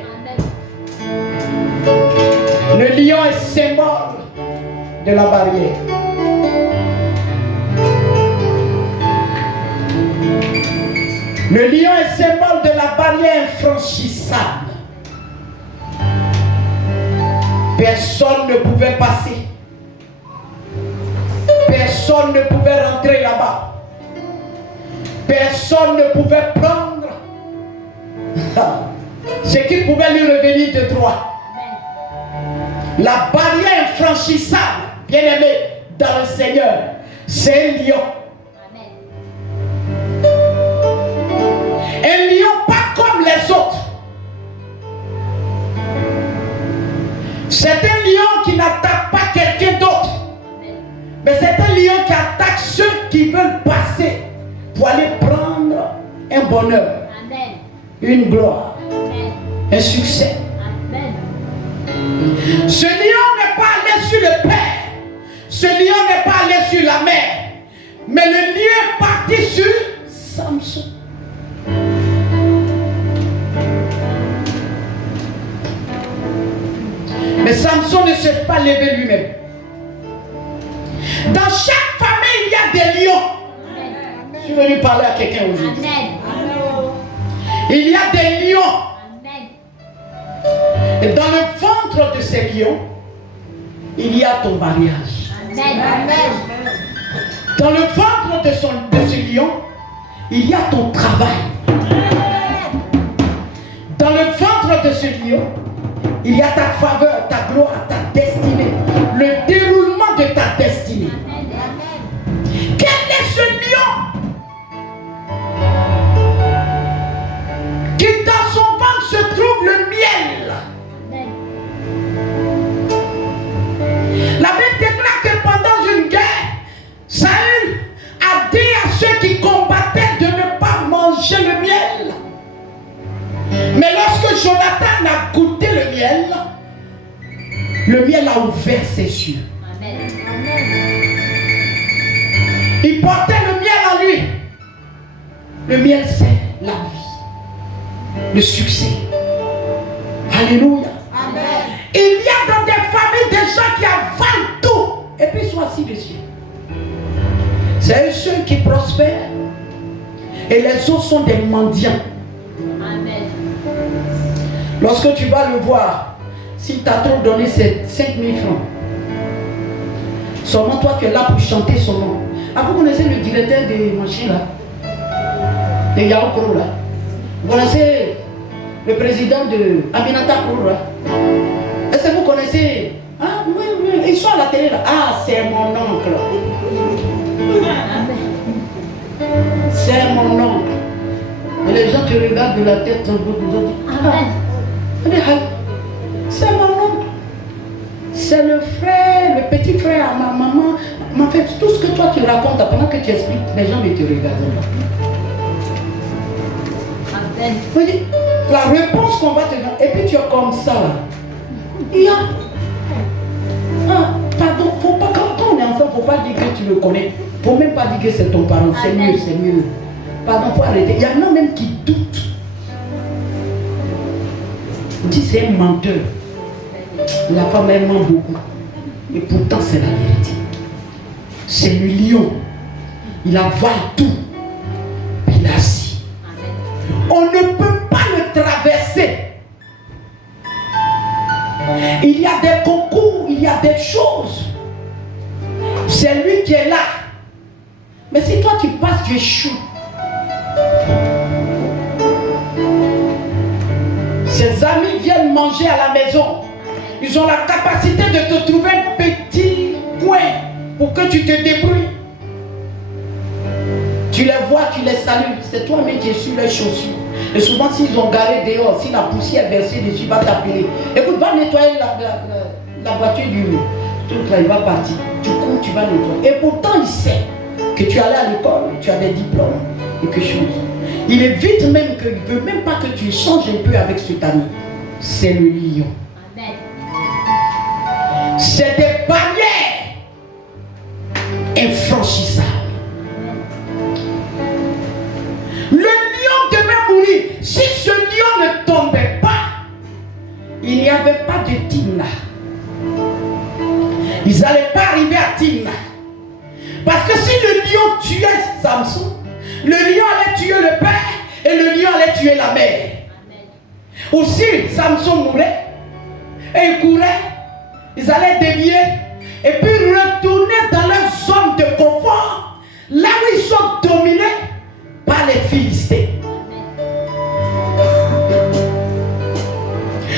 Le lion est symbole de la barrière. Le lion est symbole de la barrière infranchissable. Personne ne pouvait passer. Personne ne pouvait rentrer là-bas. Personne ne pouvait prendre ce qui pouvait lui revenir de droit. La barrière infranchissable, bien aimé, dans le Seigneur, c'est un lion. Un lion pas comme les autres. C'est un lion qui n'attaque pas quelqu'un d'autre. Mais c'est un lion qui attaque ceux qui veulent passer pour aller prendre un bonheur, une gloire, un succès. Ce lion n'est pas allé sur le père. Ce lion n'est pas allé sur la mère. Mais le lion est parti sur Samson. Mais Samson ne s'est pas levé lui-même. Dans chaque famille, il y a des lions. Je suis venu parler à quelqu'un aujourd'hui. Il y a des lions. Et dans le ventre de ces lions, il y a ton mariage. Dans le ventre de ce lion, il y a ton travail. Dans le ventre de ce lion, il y a ta faveur, ta gloire, ta destinée. Le déroulement de ta destinée. Quel est ce lion qui dans son ventre se trouve le miel? La Bible déclare que pendant une guerre, Saül a dit à ceux qui combattaient de ne pas manger le miel. Mais lorsque Jonathan a goûté le miel a ouvert ses yeux. Il portait le miel en lui. Le miel, c'est la vie, le succès. Alléluia. Amen. Il y a dans des familles des gens qui avalent tout et puis sont assis dessus. C'est eux ceux qui prospèrent et les autres sont des mendiants. Amen. Lorsque tu vas le voir, si tu as trop donné ces 5 000 francs, seulement toi tu es là pour chanter son nom. Ah, vous connaissez le directeur des machines là, de Yaoukro là. Vous connaissez le président de Aminata Kourou là. Est-ce que vous connaissez? Ah oui, oui, ils sont à la télé là. Ah, c'est mon oncle. C'est mon oncle. Et les gens te regardent de la tête en haut. C'est mon oncle. C'est le frère, le petit frère à ma maman. En fait, tout ce que toi tu racontes, pendant que tu expliques, les gens ne te regardent pas. La réponse qu'on va te donner, et puis tu es comme ça là. Il y a. Ah, pardon, faut pas, quand on est ensemble, il ne faut pas dire que tu le connais. Il ne faut même pas dire que c'est ton parent. C'est mieux, c'est mieux. Pardon, il faut arrêter. Il y en a même qui doutent. On dit c'est un menteur. La femme elle ment beaucoup. Et pourtant c'est la vérité. C'est le lion. Il avale tout. Il est assis. On ne peut pas le traverser. Il y a des concours, il y a des choses. C'est lui qui est là. Mais si toi tu passes, tu échoues. Ses amis viennent manger à la maison. Ils ont la capacité de te trouver un petit coin pour que tu te débrouilles. Tu les vois, tu les salues. C'est toi-même qui es sur les chaussures. Et souvent, s'ils ont garé dehors, si la poussière est versée dessus, il va t'appeler. Écoute, va nettoyer la voiture du truc là, il va partir. Tu cours, tu vas nettoyer. Et pourtant, il sait que tu es allé à l'école, tu as des diplômes et quelque chose. Il évite même qu'il ne veut même pas que tu échanges un peu avec cet ami. C'est le lion. Amen. C'est des barrières infranchissables. Le lion devait mourir. Si ce lion ne tombait pas, il n'y avait pas de Timna. Ils n'allaient pas arriver à Timna. Parce que si le lion tuait Samson, le lion allait tuer le père et le lion allait tuer la mère. Aussi, Samson mourait et il courait. Ils allaient dévier et puis retourner dans leur zone de confort, là où ils sont dominés par les Philistins.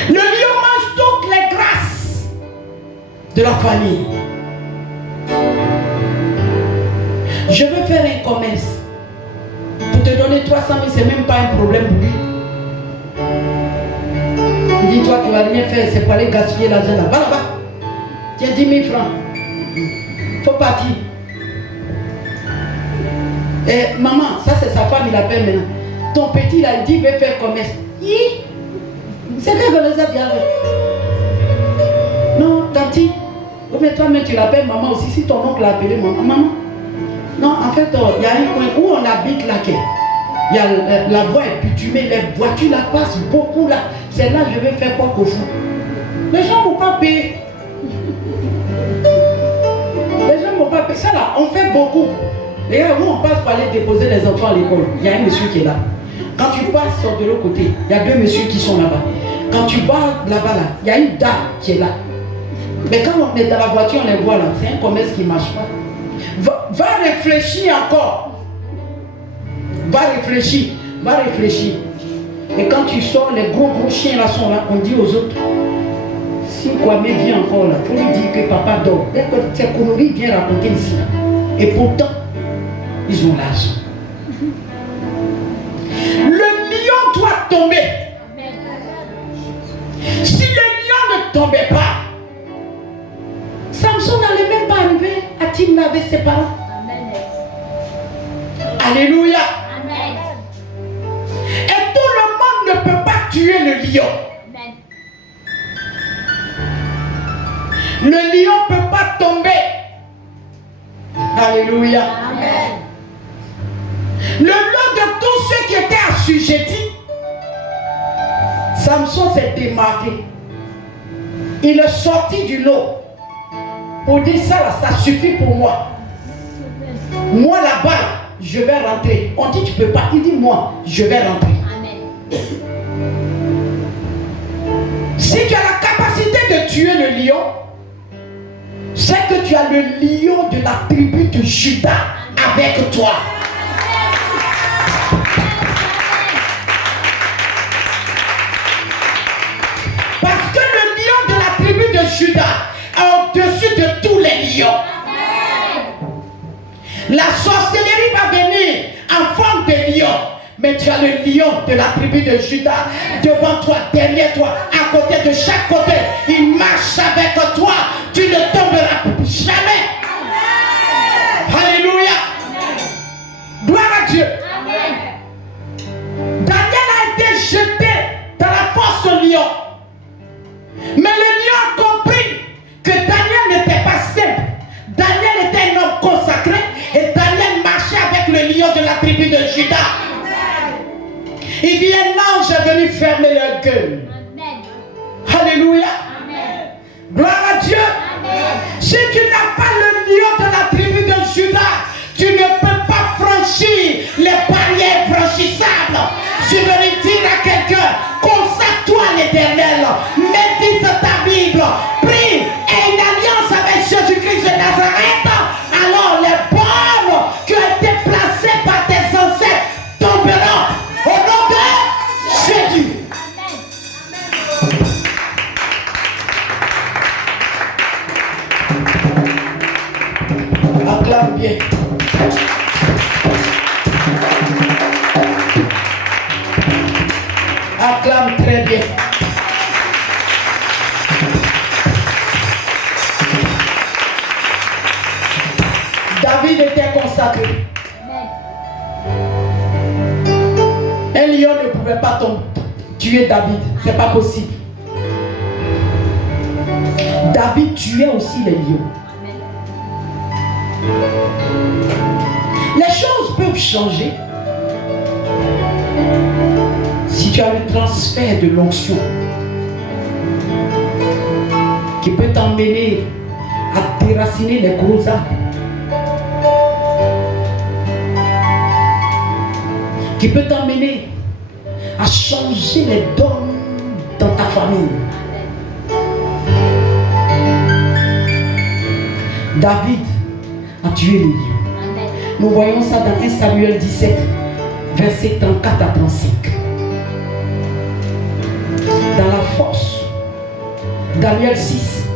Le lion mange toutes les grâces de la famille. Je veux faire un commerce. Pour te donner 300 000, c'est même pas un problème pour lui. Dis-toi que tu vas rien faire, c'est pas aller gaspiller l'argent là. Va là-bas. Tiens 10 000 francs. Faut partir. Et maman, ça c'est sa femme, il appelle maintenant. Ton petit là, il dit, il veut faire commerce. C'est qu'elle connaît ça bien. Non, tanti. Mais toi-même tu l'appelles maman aussi. Si ton oncle l'a appelé maman. Non, en fait, il y a un coin où on habite là. Il y a la voie est bitumée, les voitures là passent beaucoup là. C'est là que je vais faire quoi qu'au fond. Les gens ne vont pas payer. Les gens ne vont pas payer. Ça là, on fait beaucoup. Regarde, où on passe pour aller déposer les enfants à l'école. Il y a un monsieur qui est là. Quand tu passes de l'autre côté, il y a deux messieurs qui sont là-bas. Quand tu vas là-bas, là, il y a une dame qui est là. Mais quand on est dans la voiture, on les voit là. C'est un commerce qui ne marche pas. Va réfléchir encore. Va réfléchir. Et quand tu sors, les gros chiens là sont là. On dit aux autres, si Kwame vient encore là, il faut lui dire que papa dort. Dès que ces conneries viennent raconter ici là. Et pourtant, ils ont l'argent. Le lion doit tomber. Si le lion ne tombait pas, Samson n'allait même pas arriver à Timna avec ses parents. Alléluia. Amen. Et tout le monde ne peut pas tuer le lion. Amen. Le lion ne peut pas tomber. Alléluia. Amen. Le lot de tous ceux qui étaient assujettis, Samson s'est démarqué. Il est sorti du lot pour dire ça là, ça suffit pour moi. Moi là-bas, je vais rentrer. On dit tu peux pas. Il dit moi, je vais rentrer. Amen. Si tu as la capacité de tuer le lion, c'est que tu as le lion de la tribu de Juda avec toi. Parce que le lion de la tribu de Juda est au-dessus de tous les lions. La sorcellerie va venir en forme de lion. Mais tu as le lion de la tribu de Juda devant toi, derrière toi, à côté de chaque côté. Il marche avec toi. Tu ne tomberas jamais. Amen. Alléluia. Amen. Gloire à Dieu. Amen. Daniel a été jeté dans la fosse au lion. Mais le lion a compris que Daniel n'était pas simple. Daniel était un homme consacré et Daniel marchait avec le lion de la tribu de Juda. Il dit un ange est venu fermer leur gueule. Amen. Alléluia. Amen. Gloire à Dieu. Amen. Si tu n'as pas le lion de la tribu de Juda, tu ne peux pas franchir les barrières franchissables. Sur le Acclame bien. Acclame très bien. David était consacré. Un lion ne pouvait pas tuer David. C'est pas possible. David tuait aussi les lions. Les choses peuvent changer si tu as le transfert de l'onction qui peut t'emmener à déraciner les gros arbres, qui peut t'emmener à changer les dons dans ta famille. David a tué le lion. Nous voyons ça dans 1 Samuel 17, versets 34 à 35. Dans la force, Daniel 6,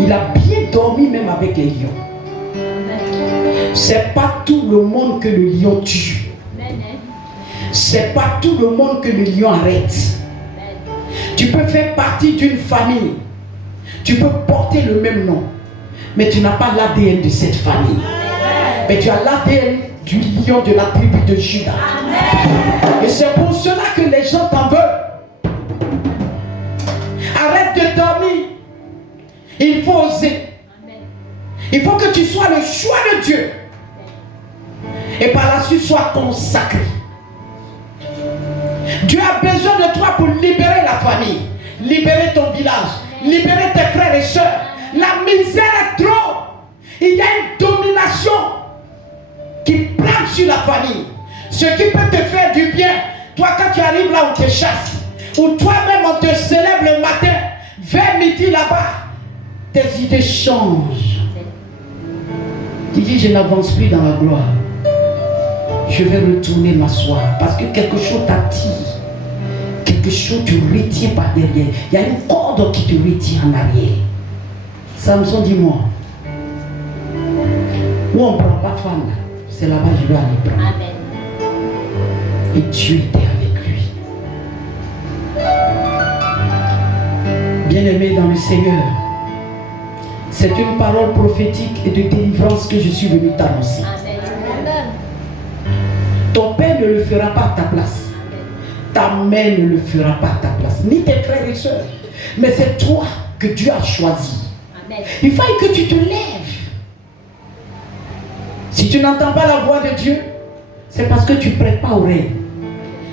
il a bien dormi même avec les lions. C'est pas tout le monde que le lion tue. C'est pas tout le monde que le lion arrête. Tu peux faire partie d'une famille. Tu peux porter le même nom. Mais tu n'as pas l'ADN de cette famille. Mais tu as l'ADN du lion de la tribu de Juda. Et c'est pour cela que les gens t'en veulent. Arrête de dormir. Il faut oser. Il faut que tu sois le choix de Dieu. Et par la suite, sois consacré. Dieu a besoin de toi pour libérer la famille, libérer ton village, libérer tes frères et sœurs. La misère est trop. Il y a une domination qui plane sur la famille. Ce qui peut te faire du bien, toi quand tu arrives là, on te chasse, ou toi-même on te célèbre le matin, vers midi là-bas, tes idées changent. Tu dis, je n'avance plus dans la gloire. Je vais retourner m'asseoir parce que quelque chose t'attire. Quelque chose te retient par derrière. Il y a une corde qui te retient en arrière. Samson, dis-moi, où on ne prend pas femme, c'est là-bas que je dois aller prendre. Amen. Et Dieu était avec lui. Bien-aimé dans le Seigneur, c'est une parole prophétique et de délivrance que je suis venu t'annoncer. Ton père ne le fera pas à ta place. Ta mère ne le fera pas à ta place. Ni tes frères et sœurs. Mais c'est toi que Dieu a choisi. Amen. Il faut que tu te lèves. Si tu n'entends pas la voix de Dieu, c'est parce que tu ne prêtes pas au règne.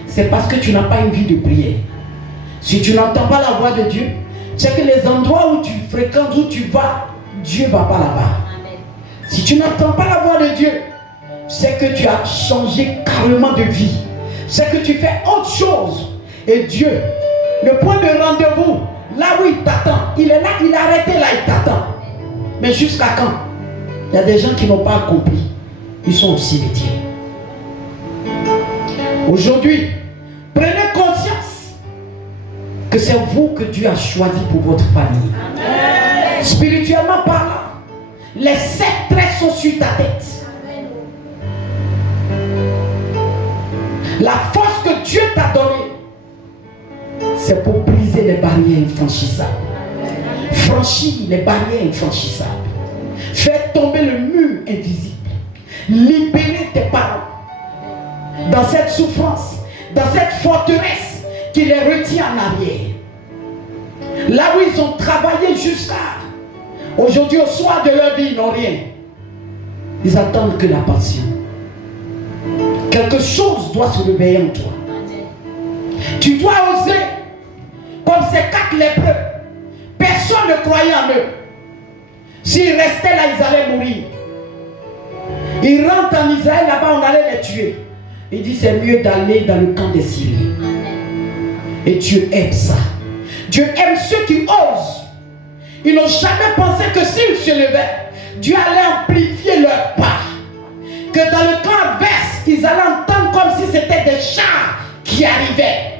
C'est parce que tu n'as pas une vie de prière. Si tu n'entends pas la voix de Dieu, c'est que les endroits où tu fréquentes, où tu vas, Dieu ne va pas là-bas. Si tu n'entends pas la voix de Dieu, c'est que tu as changé carrément de vie. C'est que tu fais autre chose. Et Dieu, le point de rendez-vous, là où il t'attend, il est là, il est arrêté là, il t'attend. Mais jusqu'à quand? Il y a des gens qui n'ont pas accompli. Ils sont au cimetière. Aujourd'hui, prenez conscience que c'est vous que Dieu a choisi pour votre famille. Amen. Spirituellement parlant, les 7 traits sont sur ta tête. La force que Dieu t'a donnée, c'est pour briser les barrières infranchissables. Franchir les barrières infranchissables. Faire tomber le mur invisible. Libérer tes parents dans cette souffrance, dans cette forteresse qui les retient en arrière. Là où ils ont travaillé jusqu'à aujourd'hui, au soir de leur vie, ils n'ont rien. Ils attendent que la passion. Quelque chose doit se réveiller en toi. Tu dois oser. Comme ces 4 lépreux, personne ne croyait en eux. S'ils restaient là, ils allaient mourir. Ils rentrent en Israël, là-bas on allait les tuer. Il dit c'est mieux d'aller dans le camp des Syriens. Et Dieu aime ça. Dieu aime ceux qui osent. Ils n'ont jamais pensé que s'ils se levaient, Dieu allait amplifier leur pas. Que dans le camp adverse, ils allaient entendre comme si c'était des chars qui arrivaient.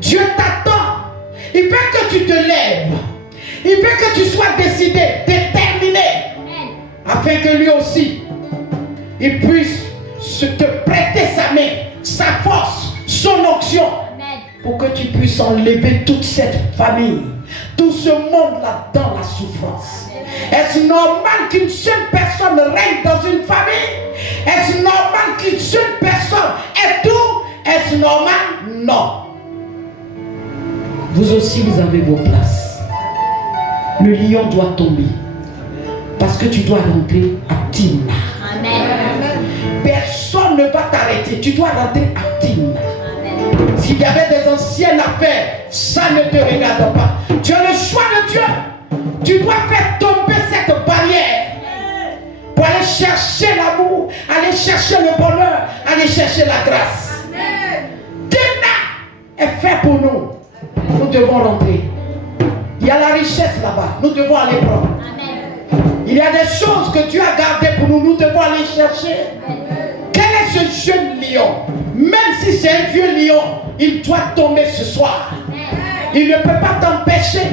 Dieu t'attend. Il veut que tu te lèves. Il veut que tu sois décidé, déterminé, afin que lui aussi, il puisse te prêter sa main, sa force, son onction, pour que tu puisses enlever toute cette famille, tout ce monde-là dans la souffrance. Est-ce normal qu'une seule personne règne dans une famille? Est-ce normal qu'une seule personne ait tout? Est-ce normal? Non. Vous aussi, vous avez vos places. Le lion doit tomber. Parce que tu dois rentrer à Timna. Personne ne va t'arrêter. Tu dois rentrer à Timna. S'il y avait des anciennes affaires, ça ne te regarde pas. Tu as le choix de Dieu. Tu dois faire tomber cette barrière pour aller chercher l'amour, aller chercher le bonheur, aller chercher la grâce. Timna est fait pour nous. Nous devons rentrer. Il y a la richesse là-bas. Nous devons aller prendre. Il y a des choses que Dieu a gardées pour nous. Nous devons aller chercher. Quel est ce jeune lion? Même si c'est un vieux lion, il doit tomber ce soir. Il ne peut pas t'empêcher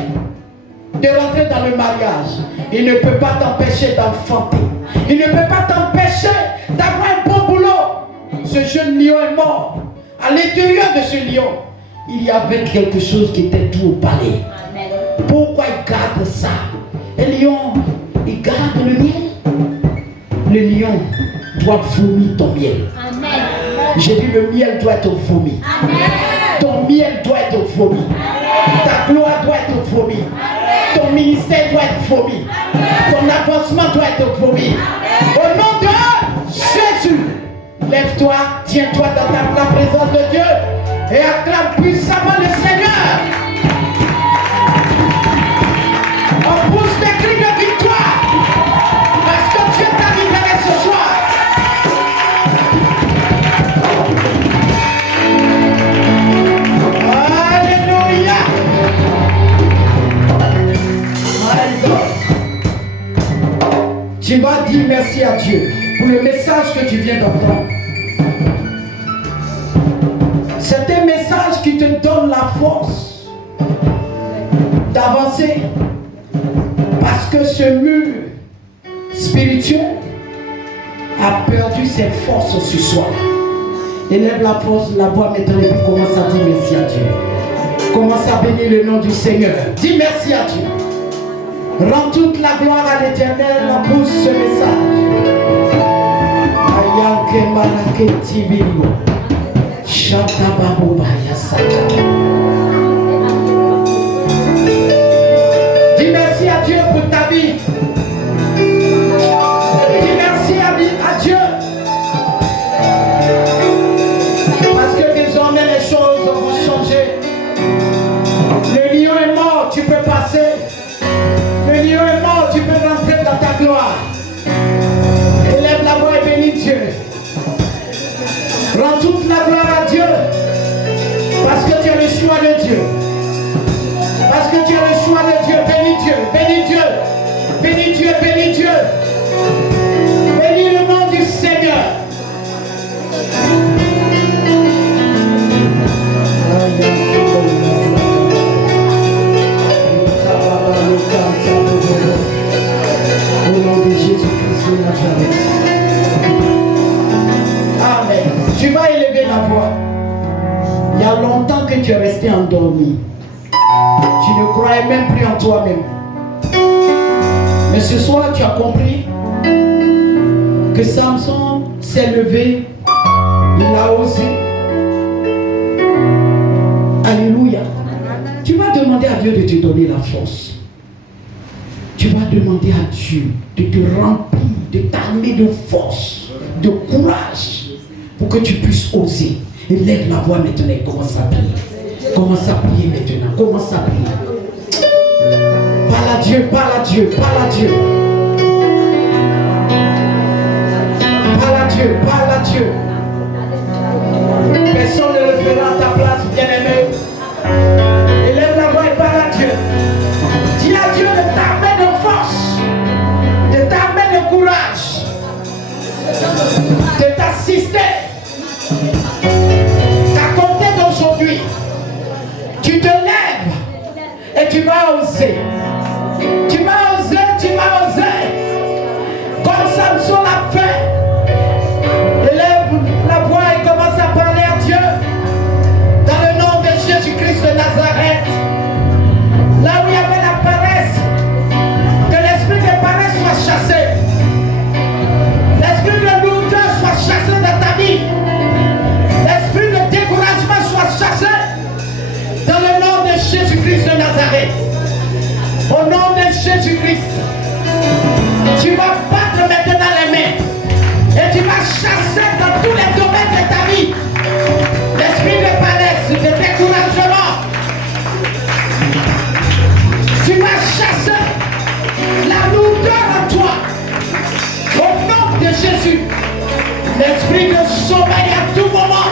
de rentrer dans le mariage. Il ne peut pas t'empêcher d'enfanter. Il ne peut pas t'empêcher d'avoir un bon boulot. Ce jeune lion est mort. À l'intérieur de ce lion, il y avait quelque chose qui était tout au palais. Pourquoi il garde ça? Le lion, il garde le miel. Le lion doit vomir ton miel. J'ai dit le miel doit être vomi. Ton miel doit être vomi. Ta gloire doit être vomi. Ton ministère doit être vomi. Ton avancement doit être vomi. Au nom de Jésus, lève-toi, tiens-toi dans la présence de Dieu et acclame puissamment le Seigneur. On pousse des cris de victoire parce que Dieu t'a libéré ce soir. Alléluia. My God. Tu vas dire merci à Dieu pour le message que tu viens d'entendre. C'est un message qui te donne la force d'avancer. Parce que ce mur spirituel a perdu ses forces ce soir. Élève la force, la voix maintenant et puis commence à dire merci à Dieu. Commence à bénir le nom du Seigneur. Dis merci à Dieu. Rends toute la gloire à l'Éternel pour ce message. Ayanke malake tibilo. Shatababu bayasaka. Dis merci à Dieu pour ta vie. Dis merci à Dieu. Parce que désormais les choses vont changer. Le lion est mort, tu peux passer. Le lion est mort, tu peux rentrer dans ta gloire. Élève la voix et bénis Dieu. Rends toute la gloire à Dieu. Parce que tu as le choix de Dieu. Parce que tu as le choix de Dieu. Bénis Dieu, bénis Dieu. Bénis Dieu, bénis Dieu. Bénis le nom du Seigneur. Au nom de Jésus-Christ de Nazareth. Amen. Tu vas élever la voix. Il y a longtemps que tu es resté endormi. Tu ne croyais même plus en toi-même. Mais ce soir, tu as compris que Samson s'est levé. Il a osé. Alléluia. Tu vas demander à Dieu de te donner la force. Tu vas demander à Dieu de te remplir, de t'armer de force, de courage, pour que tu puisses oser. Et lève la voix maintenant et commence à prier. Commence à prier maintenant. Commence à prier. Parle à Dieu, parle à Dieu, parle à Dieu. Parle à Dieu, parle à Dieu. Personne ne le fera à ta place, bien-aimé. Élève la voix et parle à Dieu. Dis à Dieu de t'armer de force, de t'armer de courage, de t'assister. Qu'à compter d'aujourd'hui, tu te lèves et tu vas oser. Samson l'a fait. Élève la voix et commence à parler à Dieu. Dans le nom de Jésus-Christ de Nazareth. Là où il y avait la paresse, que l'esprit de paresse soit chassé. L'esprit de lourdeur soit chassé de ta vie. L'esprit de découragement soit chassé. Dans le nom de Jésus-Christ de Nazareth. Au nom de Jésus-Christ. Tu vas battre maintenant les mains. Et tu vas chasser dans tous les domaines de ta vie. L'esprit de paresse, de découragement. Tu vas chasser la lourdeur en toi. Au nom de Jésus. L'esprit de sommeil à tout moment.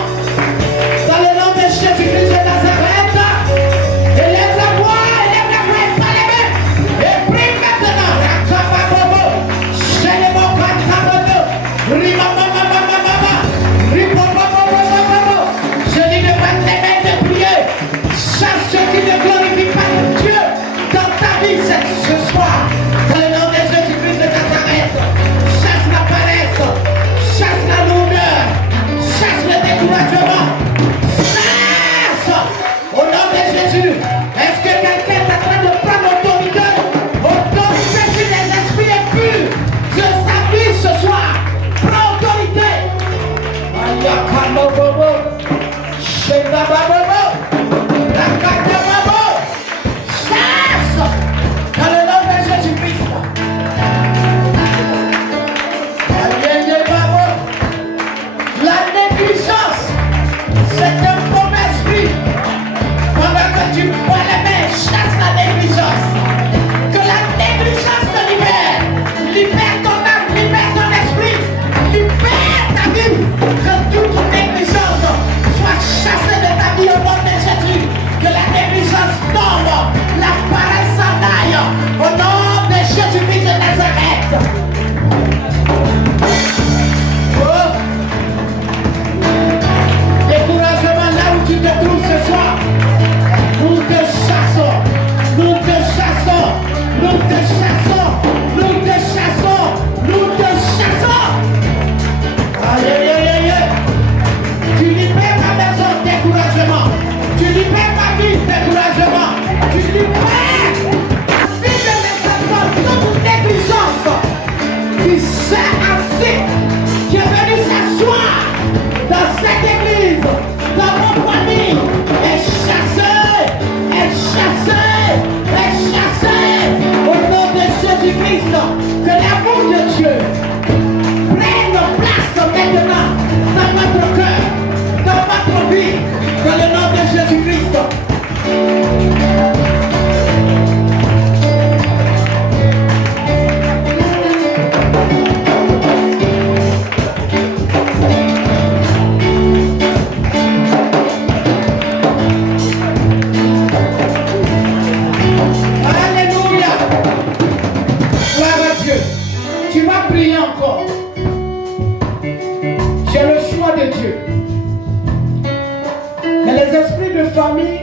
Dans le nom de Jésus-Christ de Nazareth. Élève la voix et pas les mains. Et prie maintenant. Rakababobo. Shelebo kakabobo. Rimamamamamamama. Ripopopopopopopo. Je dis de battre les mains de prier. Chasse ce qui ne glorifie pas Dieu dans ta vie ce soir. Dans le nom de Jésus-Christ de Nazareth. Chasse la paresse. Chasse la lourdeur. Chasse le découragement. Chasse. Au nom de Jésus. Est-ce que quelqu'un est en train de prendre autorité? Autorité sur les esprits impurs de sa vie ce soir. Prends autorité. Ayakamobobo. Shebababobo. Rakadababo. Chasse. Dans le nom de Jésus-Christ. Ayayebabo. La négligence, c'est un bon esprit. Pendant que tu bois les mains, chasse la négligence. Que la négligence te libère. Libère ton âme, libère ton esprit. Libère ta vie. Que toute négligence soit chassée de ta vie au nom de Jésus. Que la négligence tombe. La paresse s'en aille. Au nom de Jésus-Christ de Nazareth. Oh. Découragement là où tu te trouves ce soir. Nous te chassons. Nous te chassons. Nous te chassons. Nous te chassons. Nous te chassons. Aïe, aïe, aïe, aïe. Tu libères ma maison, découragement. Tu libères ma vie, découragement. Tu libères la vie de mes enfants, toute négligence qui s'est assis, qui est venu s'asseoir dans cette église, dans mon famille, est chassé, est chassé, est chassé. Au nom de Jésus-Christ, que l'amour de Dieu prenne place maintenant dans notre cœur, dans notre vie, dans le nom de Jésus-Christ. Alléluia. Gloire à Dieu. Tu vas prier encore. J'ai le choix de Dieu. Mais les esprits de famille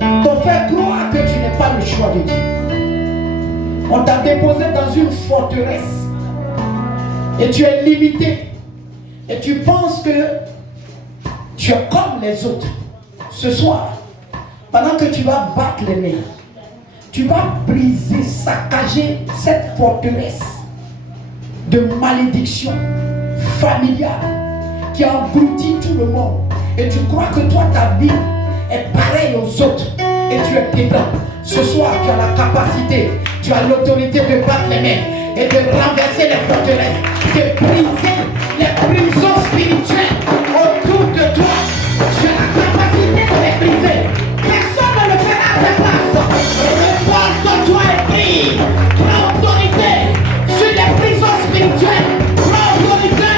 t'ont fait croire que tu n'es pas le choix de Dieu. On t'a déposé dans une forteresse et tu es limité. Et tu penses que tu es comme les autres. Ce soir, pendant que tu vas battre les mains, tu vas briser, saccager cette forteresse de malédiction familiale qui engloutit tout le monde. Et tu crois que toi, ta vie est pareille aux autres. Et tu es dedans. Ce soir, tu as la capacité, tu as l'autorité de battre les mains et de renverser les forteresses, de briser les prisons spirituelles autour de toi. Tu as la capacité de les briser. Personne ne le fera à ta place. Le corps de toi est pris. Prends autorité sur les prisons spirituelles. Prends autorité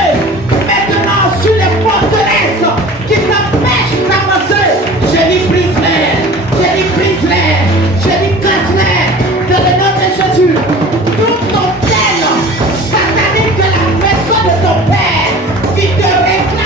maintenant sur les forteresses qui t'empêchent d'avancer. Je dis brise-les. Je dis brise-les. Je dis casse-les. Dans le nom de Jésus. Tout ton tel satanique de la maison de ton père qui te réclame.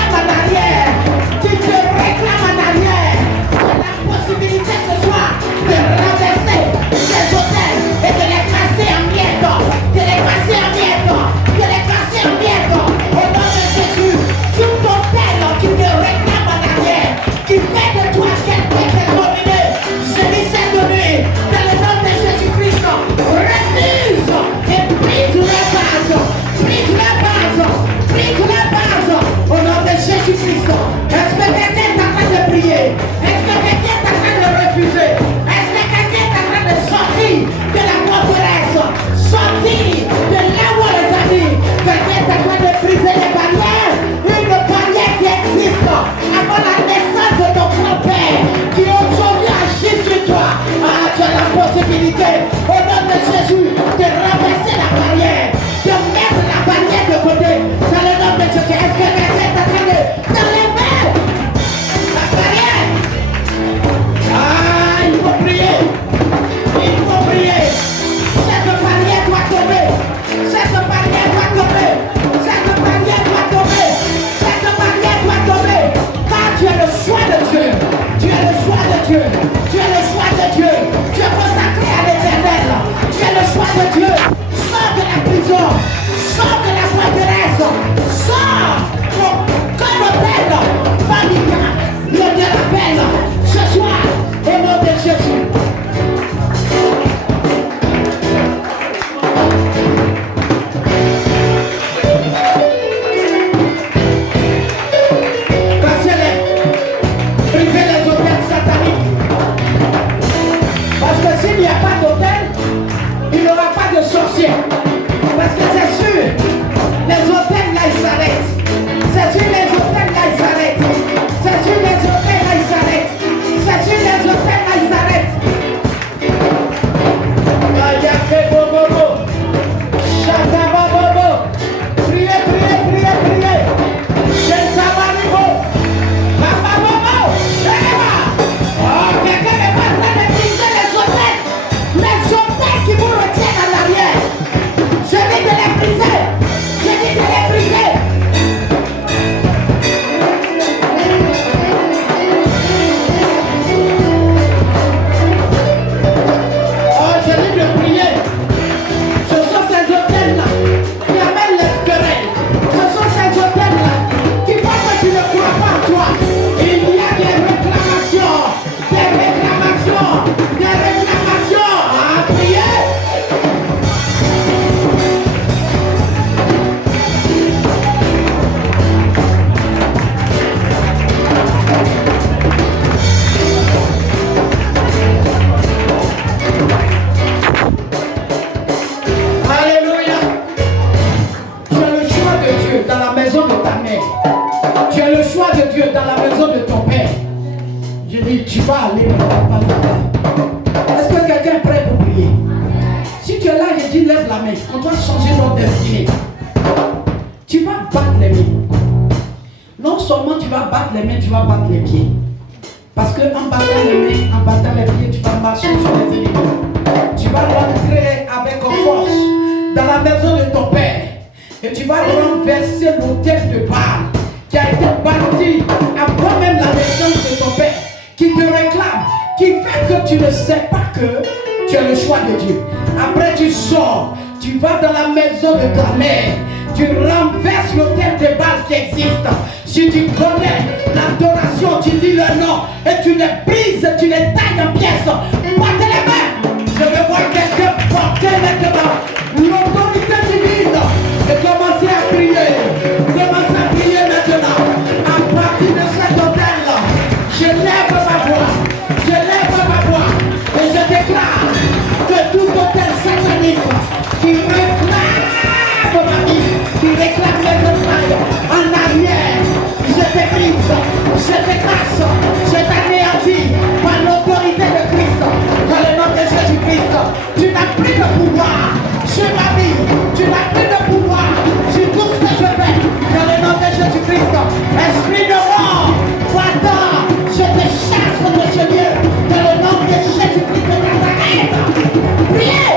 que dans la maison de ton père, je dis, tu vas aller dans la passe. Est-ce que quelqu'un est prêt pour prier? Si tu es là, je dis, lève la main. On doit changer notre destinée. Tu vas battre les mains. Non seulement tu vas battre les mains, tu vas battre les pieds. Parce qu'en battant les mains, en battant les pieds, tu vas marcher sur les ennemis. Tu vas rentrer avec force dans la maison de ton père. Et tu vas renverser l'autel de Baal qui a été bâti avant même la naissance de ton père, qui te réclame, qui fait que tu ne sais pas que tu as le choix de Dieu. Après tu sors, tu vas dans la maison de ta mère, tu renverses l'autel de Baal qui existe. Si tu connais l'adoration, tu dis le nom et tu les brises, tu les tailles en pièces. Battez les mains. Je veux voir quelqu'un porter maintenant l'autorité divine et commencer à prier. Commencez à prier maintenant. À partir de cet autel-là, je lève ma voix. Je lève ma voix et je déclare que tout autel satanique qui réclame ma vie, qui réclame mes entrailles en arrière, je t'éclipse, je t'écrase, je t'anéantis par l'autorité de Christ. Dans le nom de Jésus-Christ, tu n'as plus de pouvoir sur ma vie, tu n'as plus de pouvoir sur tout ce que je fais. Dans le nom de Jésus-Christ, esprit de mort, va-t'en, je te chasse de ce lieu. Dans le nom de Jésus-Christ de Nazareth, priez.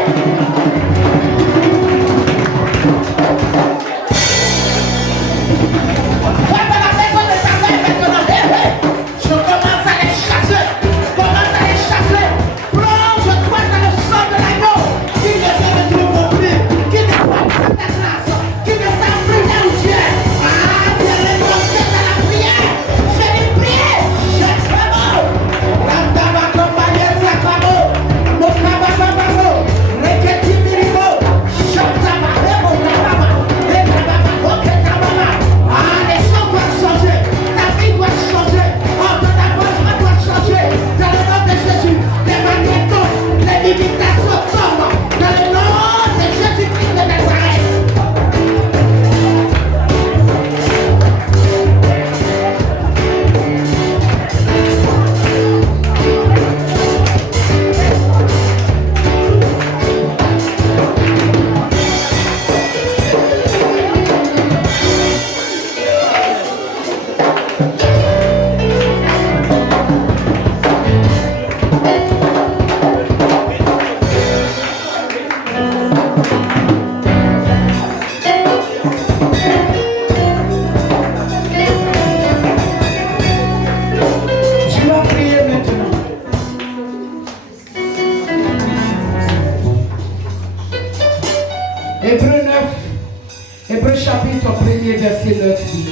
Hébreux chapitre 1er verset 9 dit: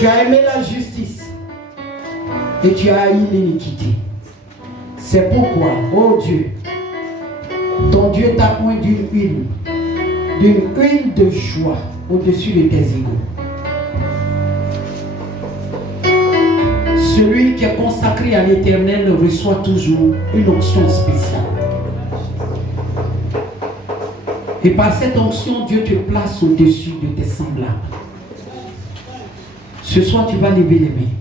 tu as aimé la justice et tu as haï l'iniquité. C'est pourquoi, ô Dieu, ton Dieu t'a oint d'une huile de joie au-dessus de tes égaux. Celui qui est consacré à l'Éternel reçoit toujours une onction spéciale. Et par cette onction, Dieu te place au-dessus de tes semblables. Ce soir, tu vas lever les mains.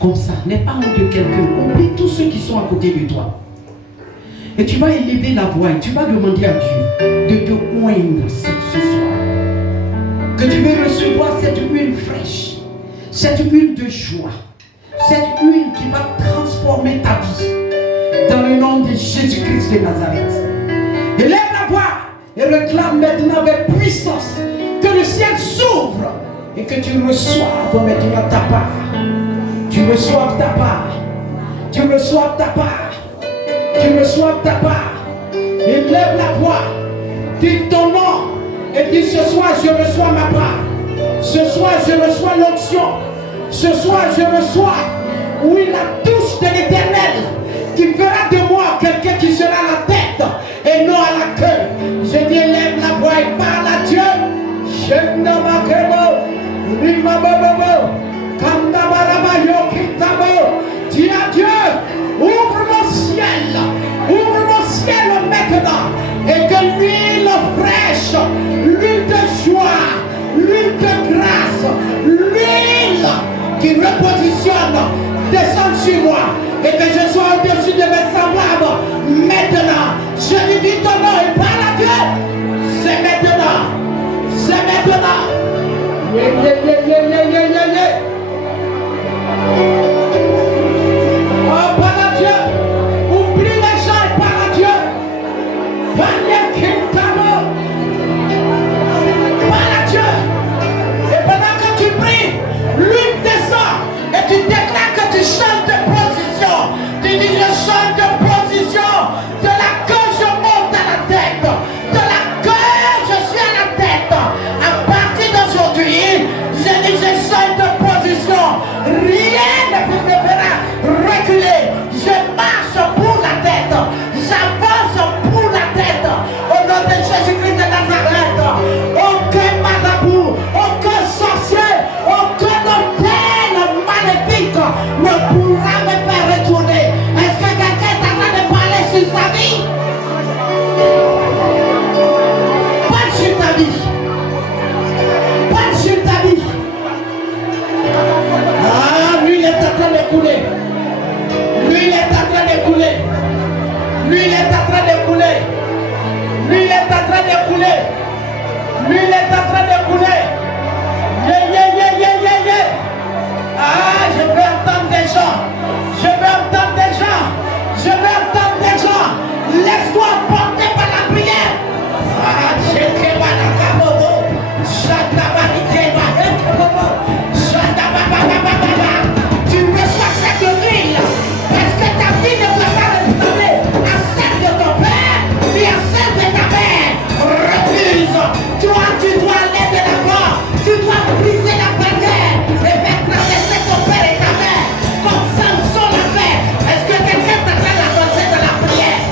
Comme ça, n'aie pas honte de quelqu'un. Oublie tous ceux qui sont à côté de toi. Et tu vas élever la voix et tu vas demander à Dieu de te oindre ce soir. Que tu veux recevoir cette huile fraîche, cette huile de joie, cette huile qui va transformer ta vie. Dans le nom de Jésus-Christ de Nazareth. Élève la voix et réclame maintenant avec puissance que le ciel s'ouvre et que tu reçoives maintenant ta part. Tu reçoives ta part. Tu reçoives ta part. Tu reçoives ta part. Élève la voix. Dis ton nom et dis: ce soir je reçois ma part. Ce soir je reçois l'onction. Ce soir je reçois, oui, la touche de l'Éternel qui fera de moi quelqu'un qui sera la tête et non à la queue. Je dis: élève la voix et parle à Dieu. Dis à Dieu: ouvre mon ciel maintenant, et que l'huile fraîche, l'huile de joie, l'huile de grâce, l'huile repositionne, descende sur moi et que je sois au-dessus de mes semblables. Maintenant, je lui dis ton nom et parle à Dieu. C'est maintenant. C'est maintenant. Oh, parle à Dieu. Oublie les gens et parle à Dieu. Parle à Dieu. Et pendant que tu pries, l'une descend et tu déclares que tu changes de position. Tu dis je change de position. De la queue je monte à la tête. De la queue je suis à la tête. À partir d'aujourd'hui, je dis je change de position. Rien ne peut me faire reculer. Je marche pour la tête. J'avance pour la tête. Au nom de Jésus-Christ de Nazareth. Aucun marabout, aucun sorcier, aucun hôtel maléfique ne pourra me faire retourner. Est-ce que quelqu'un est en train de parler sur sa vie? Pas sur ta vie. Pas sur ta vie. Ah, lui il est en train de couler. Lui il est en train de couler. Lui il est en train de couler. Lui il est en train de couler. Lui il est en train de couler. Ah, je veux entendre des gens. Je veux entendre des gens. Je veux entendre des gens. Laisse-toi porter par la prière. Ah, je crée ma cabobo. Tu reçois cette huile. Est-ce que ta vie ne peut pas ressembler à celle de ton père et à celle de ta mère? Refuse. Toi, tu dois aller de l'avant. Tu dois briser la barrière et faire traverser ton père et ta mère comme Samson l'a fait. Est-ce que quelqu'un est en train d'avancer dans la prière?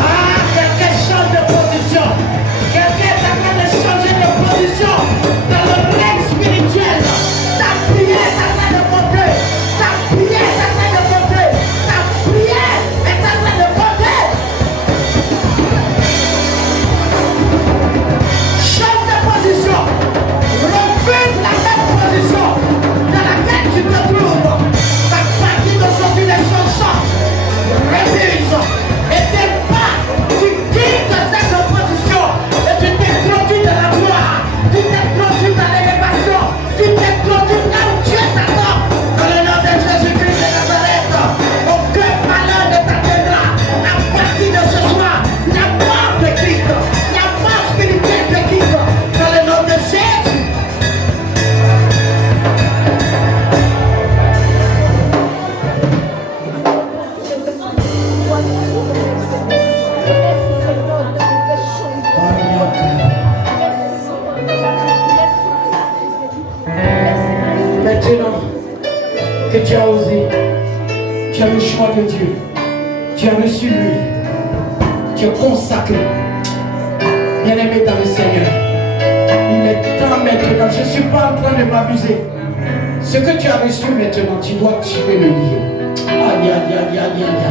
Ah, quelqu'un change de position. Quelqu'un est en train de changer de position dans le règne spirituel. Ta prière est en train de monter. Ta prière est en train de monter. Ta prière est en train de monter. Change de position. Refuse la même position dans laquelle tu te trouves. À partir d'aujourd'hui, les choses changent. Refuse. Et t'es pas. Tu quittes cette position et tu t'introduis dans la gloire. Tu t'introduis dans l'élévation. Tu t'introduis là où Dieu t'attend. Dans le nom de Jésus-Christ de Nazareth, aucun malheur ne t'atteindra. À partir de ce soir, la mort te quitte. La mort spirituelle te quitte. Dans le nom de Jésus. Maintenant que tu as osé, tu as le choix de Dieu, tu as reçu lui, tu es consacré, bien-aimé dans le Seigneur. Il est temps maintenant, je ne suis pas en train de m'abuser. Ce que tu as reçu maintenant, tu dois tuer le lion. Aïe, aïe, aïe, aïe, aïe,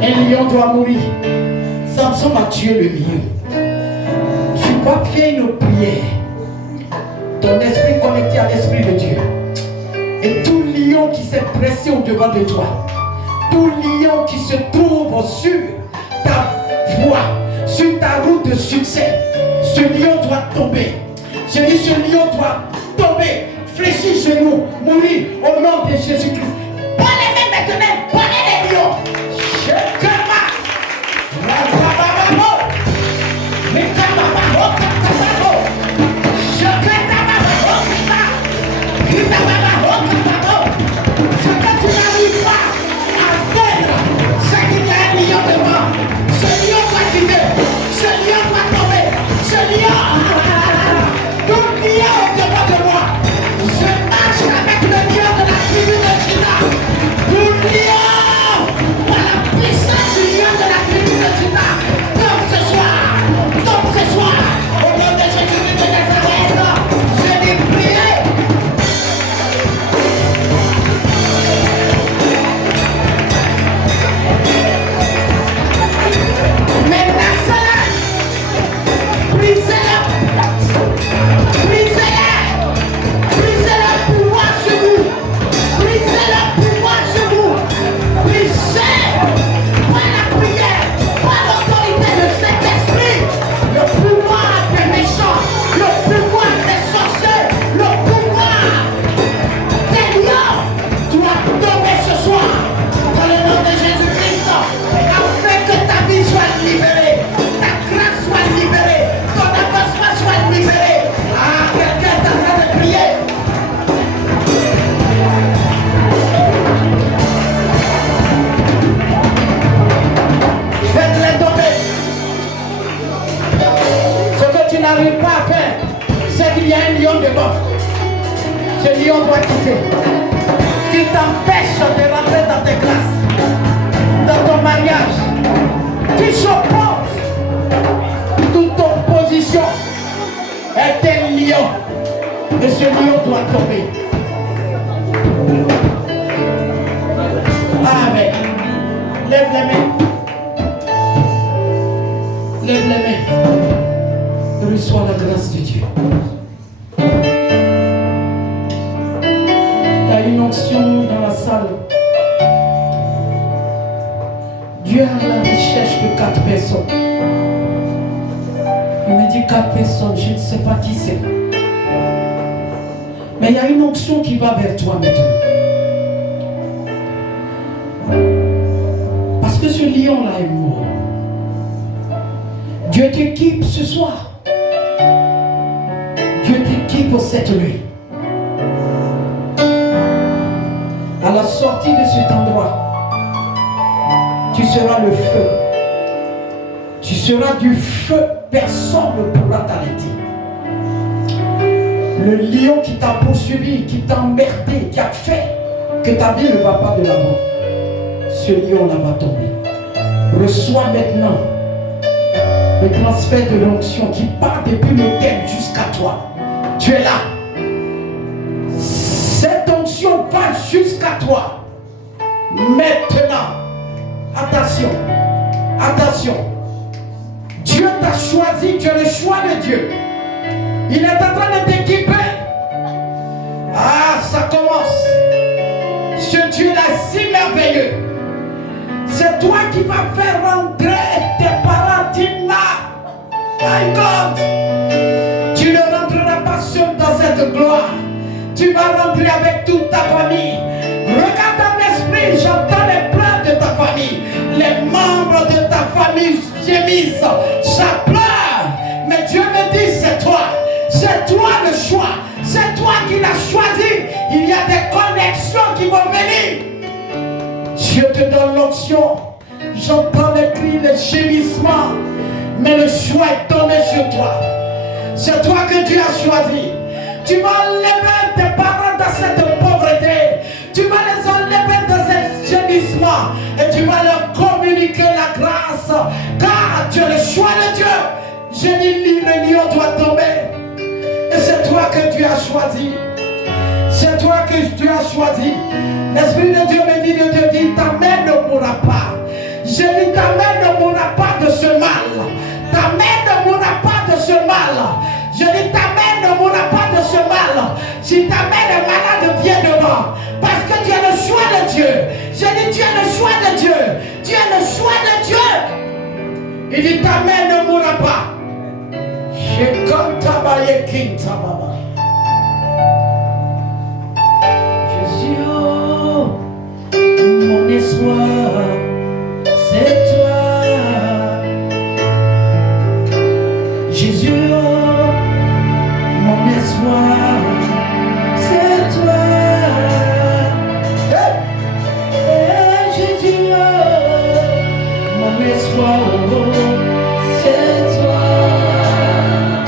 aïe. Un lion doit mourir. Samson a tué le lion. Tu dois faire une prière. Ton esprit connecté à l'esprit de Dieu. Et tout lion qui s'est pressé au-devant de toi, tout lion qui se trouve sur ta voie, sur ta route de succès, ce lion doit tomber. Je dis ce lion doit tomber, fléchir genoux, mourir au nom de Jésus-Christ. Prenez les maintenant, prenez les lions. Je calme. Ce que tu n'arrives pas à faire, c'est qu'il y a un lion devant. Ce lion va quitter, ce lion va tomber, ce lion, tout lion est devant de moi. Je marche avec le lion de la tribu de Juda. passé qui t'empêche de rentrer dans tes grâces, dans ton mariage, qui s'oppose. Toute opposition est un lion. Et ce lion doit tomber. Amen. Lève les mains. Lève les mains. Reçois la grâce de Dieu. Il y a une onction dans la salle. Dieu a la recherche de 4 personnes. Il me dit 4 personnes, je ne sais pas qui c'est. Mais il y a une onction qui va vers toi maintenant. Parce que ce lion-là est mort. Dieu t'équipe ce soir. Dieu t'équipe cette nuit. À la sortie de cet endroit, tu seras le feu. Tu seras du feu, personne ne pourra t'arrêter. Le lion qui t'a poursuivi, qui t'a emmerdé, qui a fait que ta vie ne va pas de l'avant, ce lion-là va tomber. Reçois maintenant le transfert de l'onction qui part depuis le thème jusqu'à toi. Tu es là. Cette onction va jusqu'à toi. Maintenant, attention, attention. Dieu t'a choisi, tu es le choix de Dieu. Il est en train de t'équiper. Ah, ça commence. Ce Dieu-là est si merveilleux. C'est toi qui vas faire rentrer tes parents, Tina. My God. Tu ne rentreras pas seul dans cette gloire. Tu vas rentrer avec toute ta famille. Regarde dans l'esprit, j'entends les pleurs de ta famille. Les membres de ta famille gémissent. Ça pleure. Mais Dieu me dit, c'est toi. C'est toi le choix. C'est toi qui l'as choisi. Il y a des connexions qui vont venir. Dieu te donne l'onction. J'entends les cris, les gémissements. Mais le choix est tombé sur toi. C'est toi que Dieu a choisi. Tu vas enlever tes parents dans cette pauvreté. Tu vas les enlever dans ces gémissements. Et tu vas leur communiquer la grâce. Car tu es le choix de Dieu. Je dis, le lion doit tomber. Et c'est toi que Dieu a choisi. C'est toi que Dieu a choisi. L'Esprit de Dieu me dit de te dire, ta main ne mourra pas. Je dis, ta main ne mourra pas de ce mal. Ta main ne mourra pas de ce mal. Je dis, ta main ne mourra pas de ce mal. Si ta main est malade, viens devant. Parce que tu es le choix de Dieu. Je dis, tu es le choix de Dieu. Tu es le choix de Dieu. Il dit, ta main ne mourra pas. Je compte à Baye Kintababa.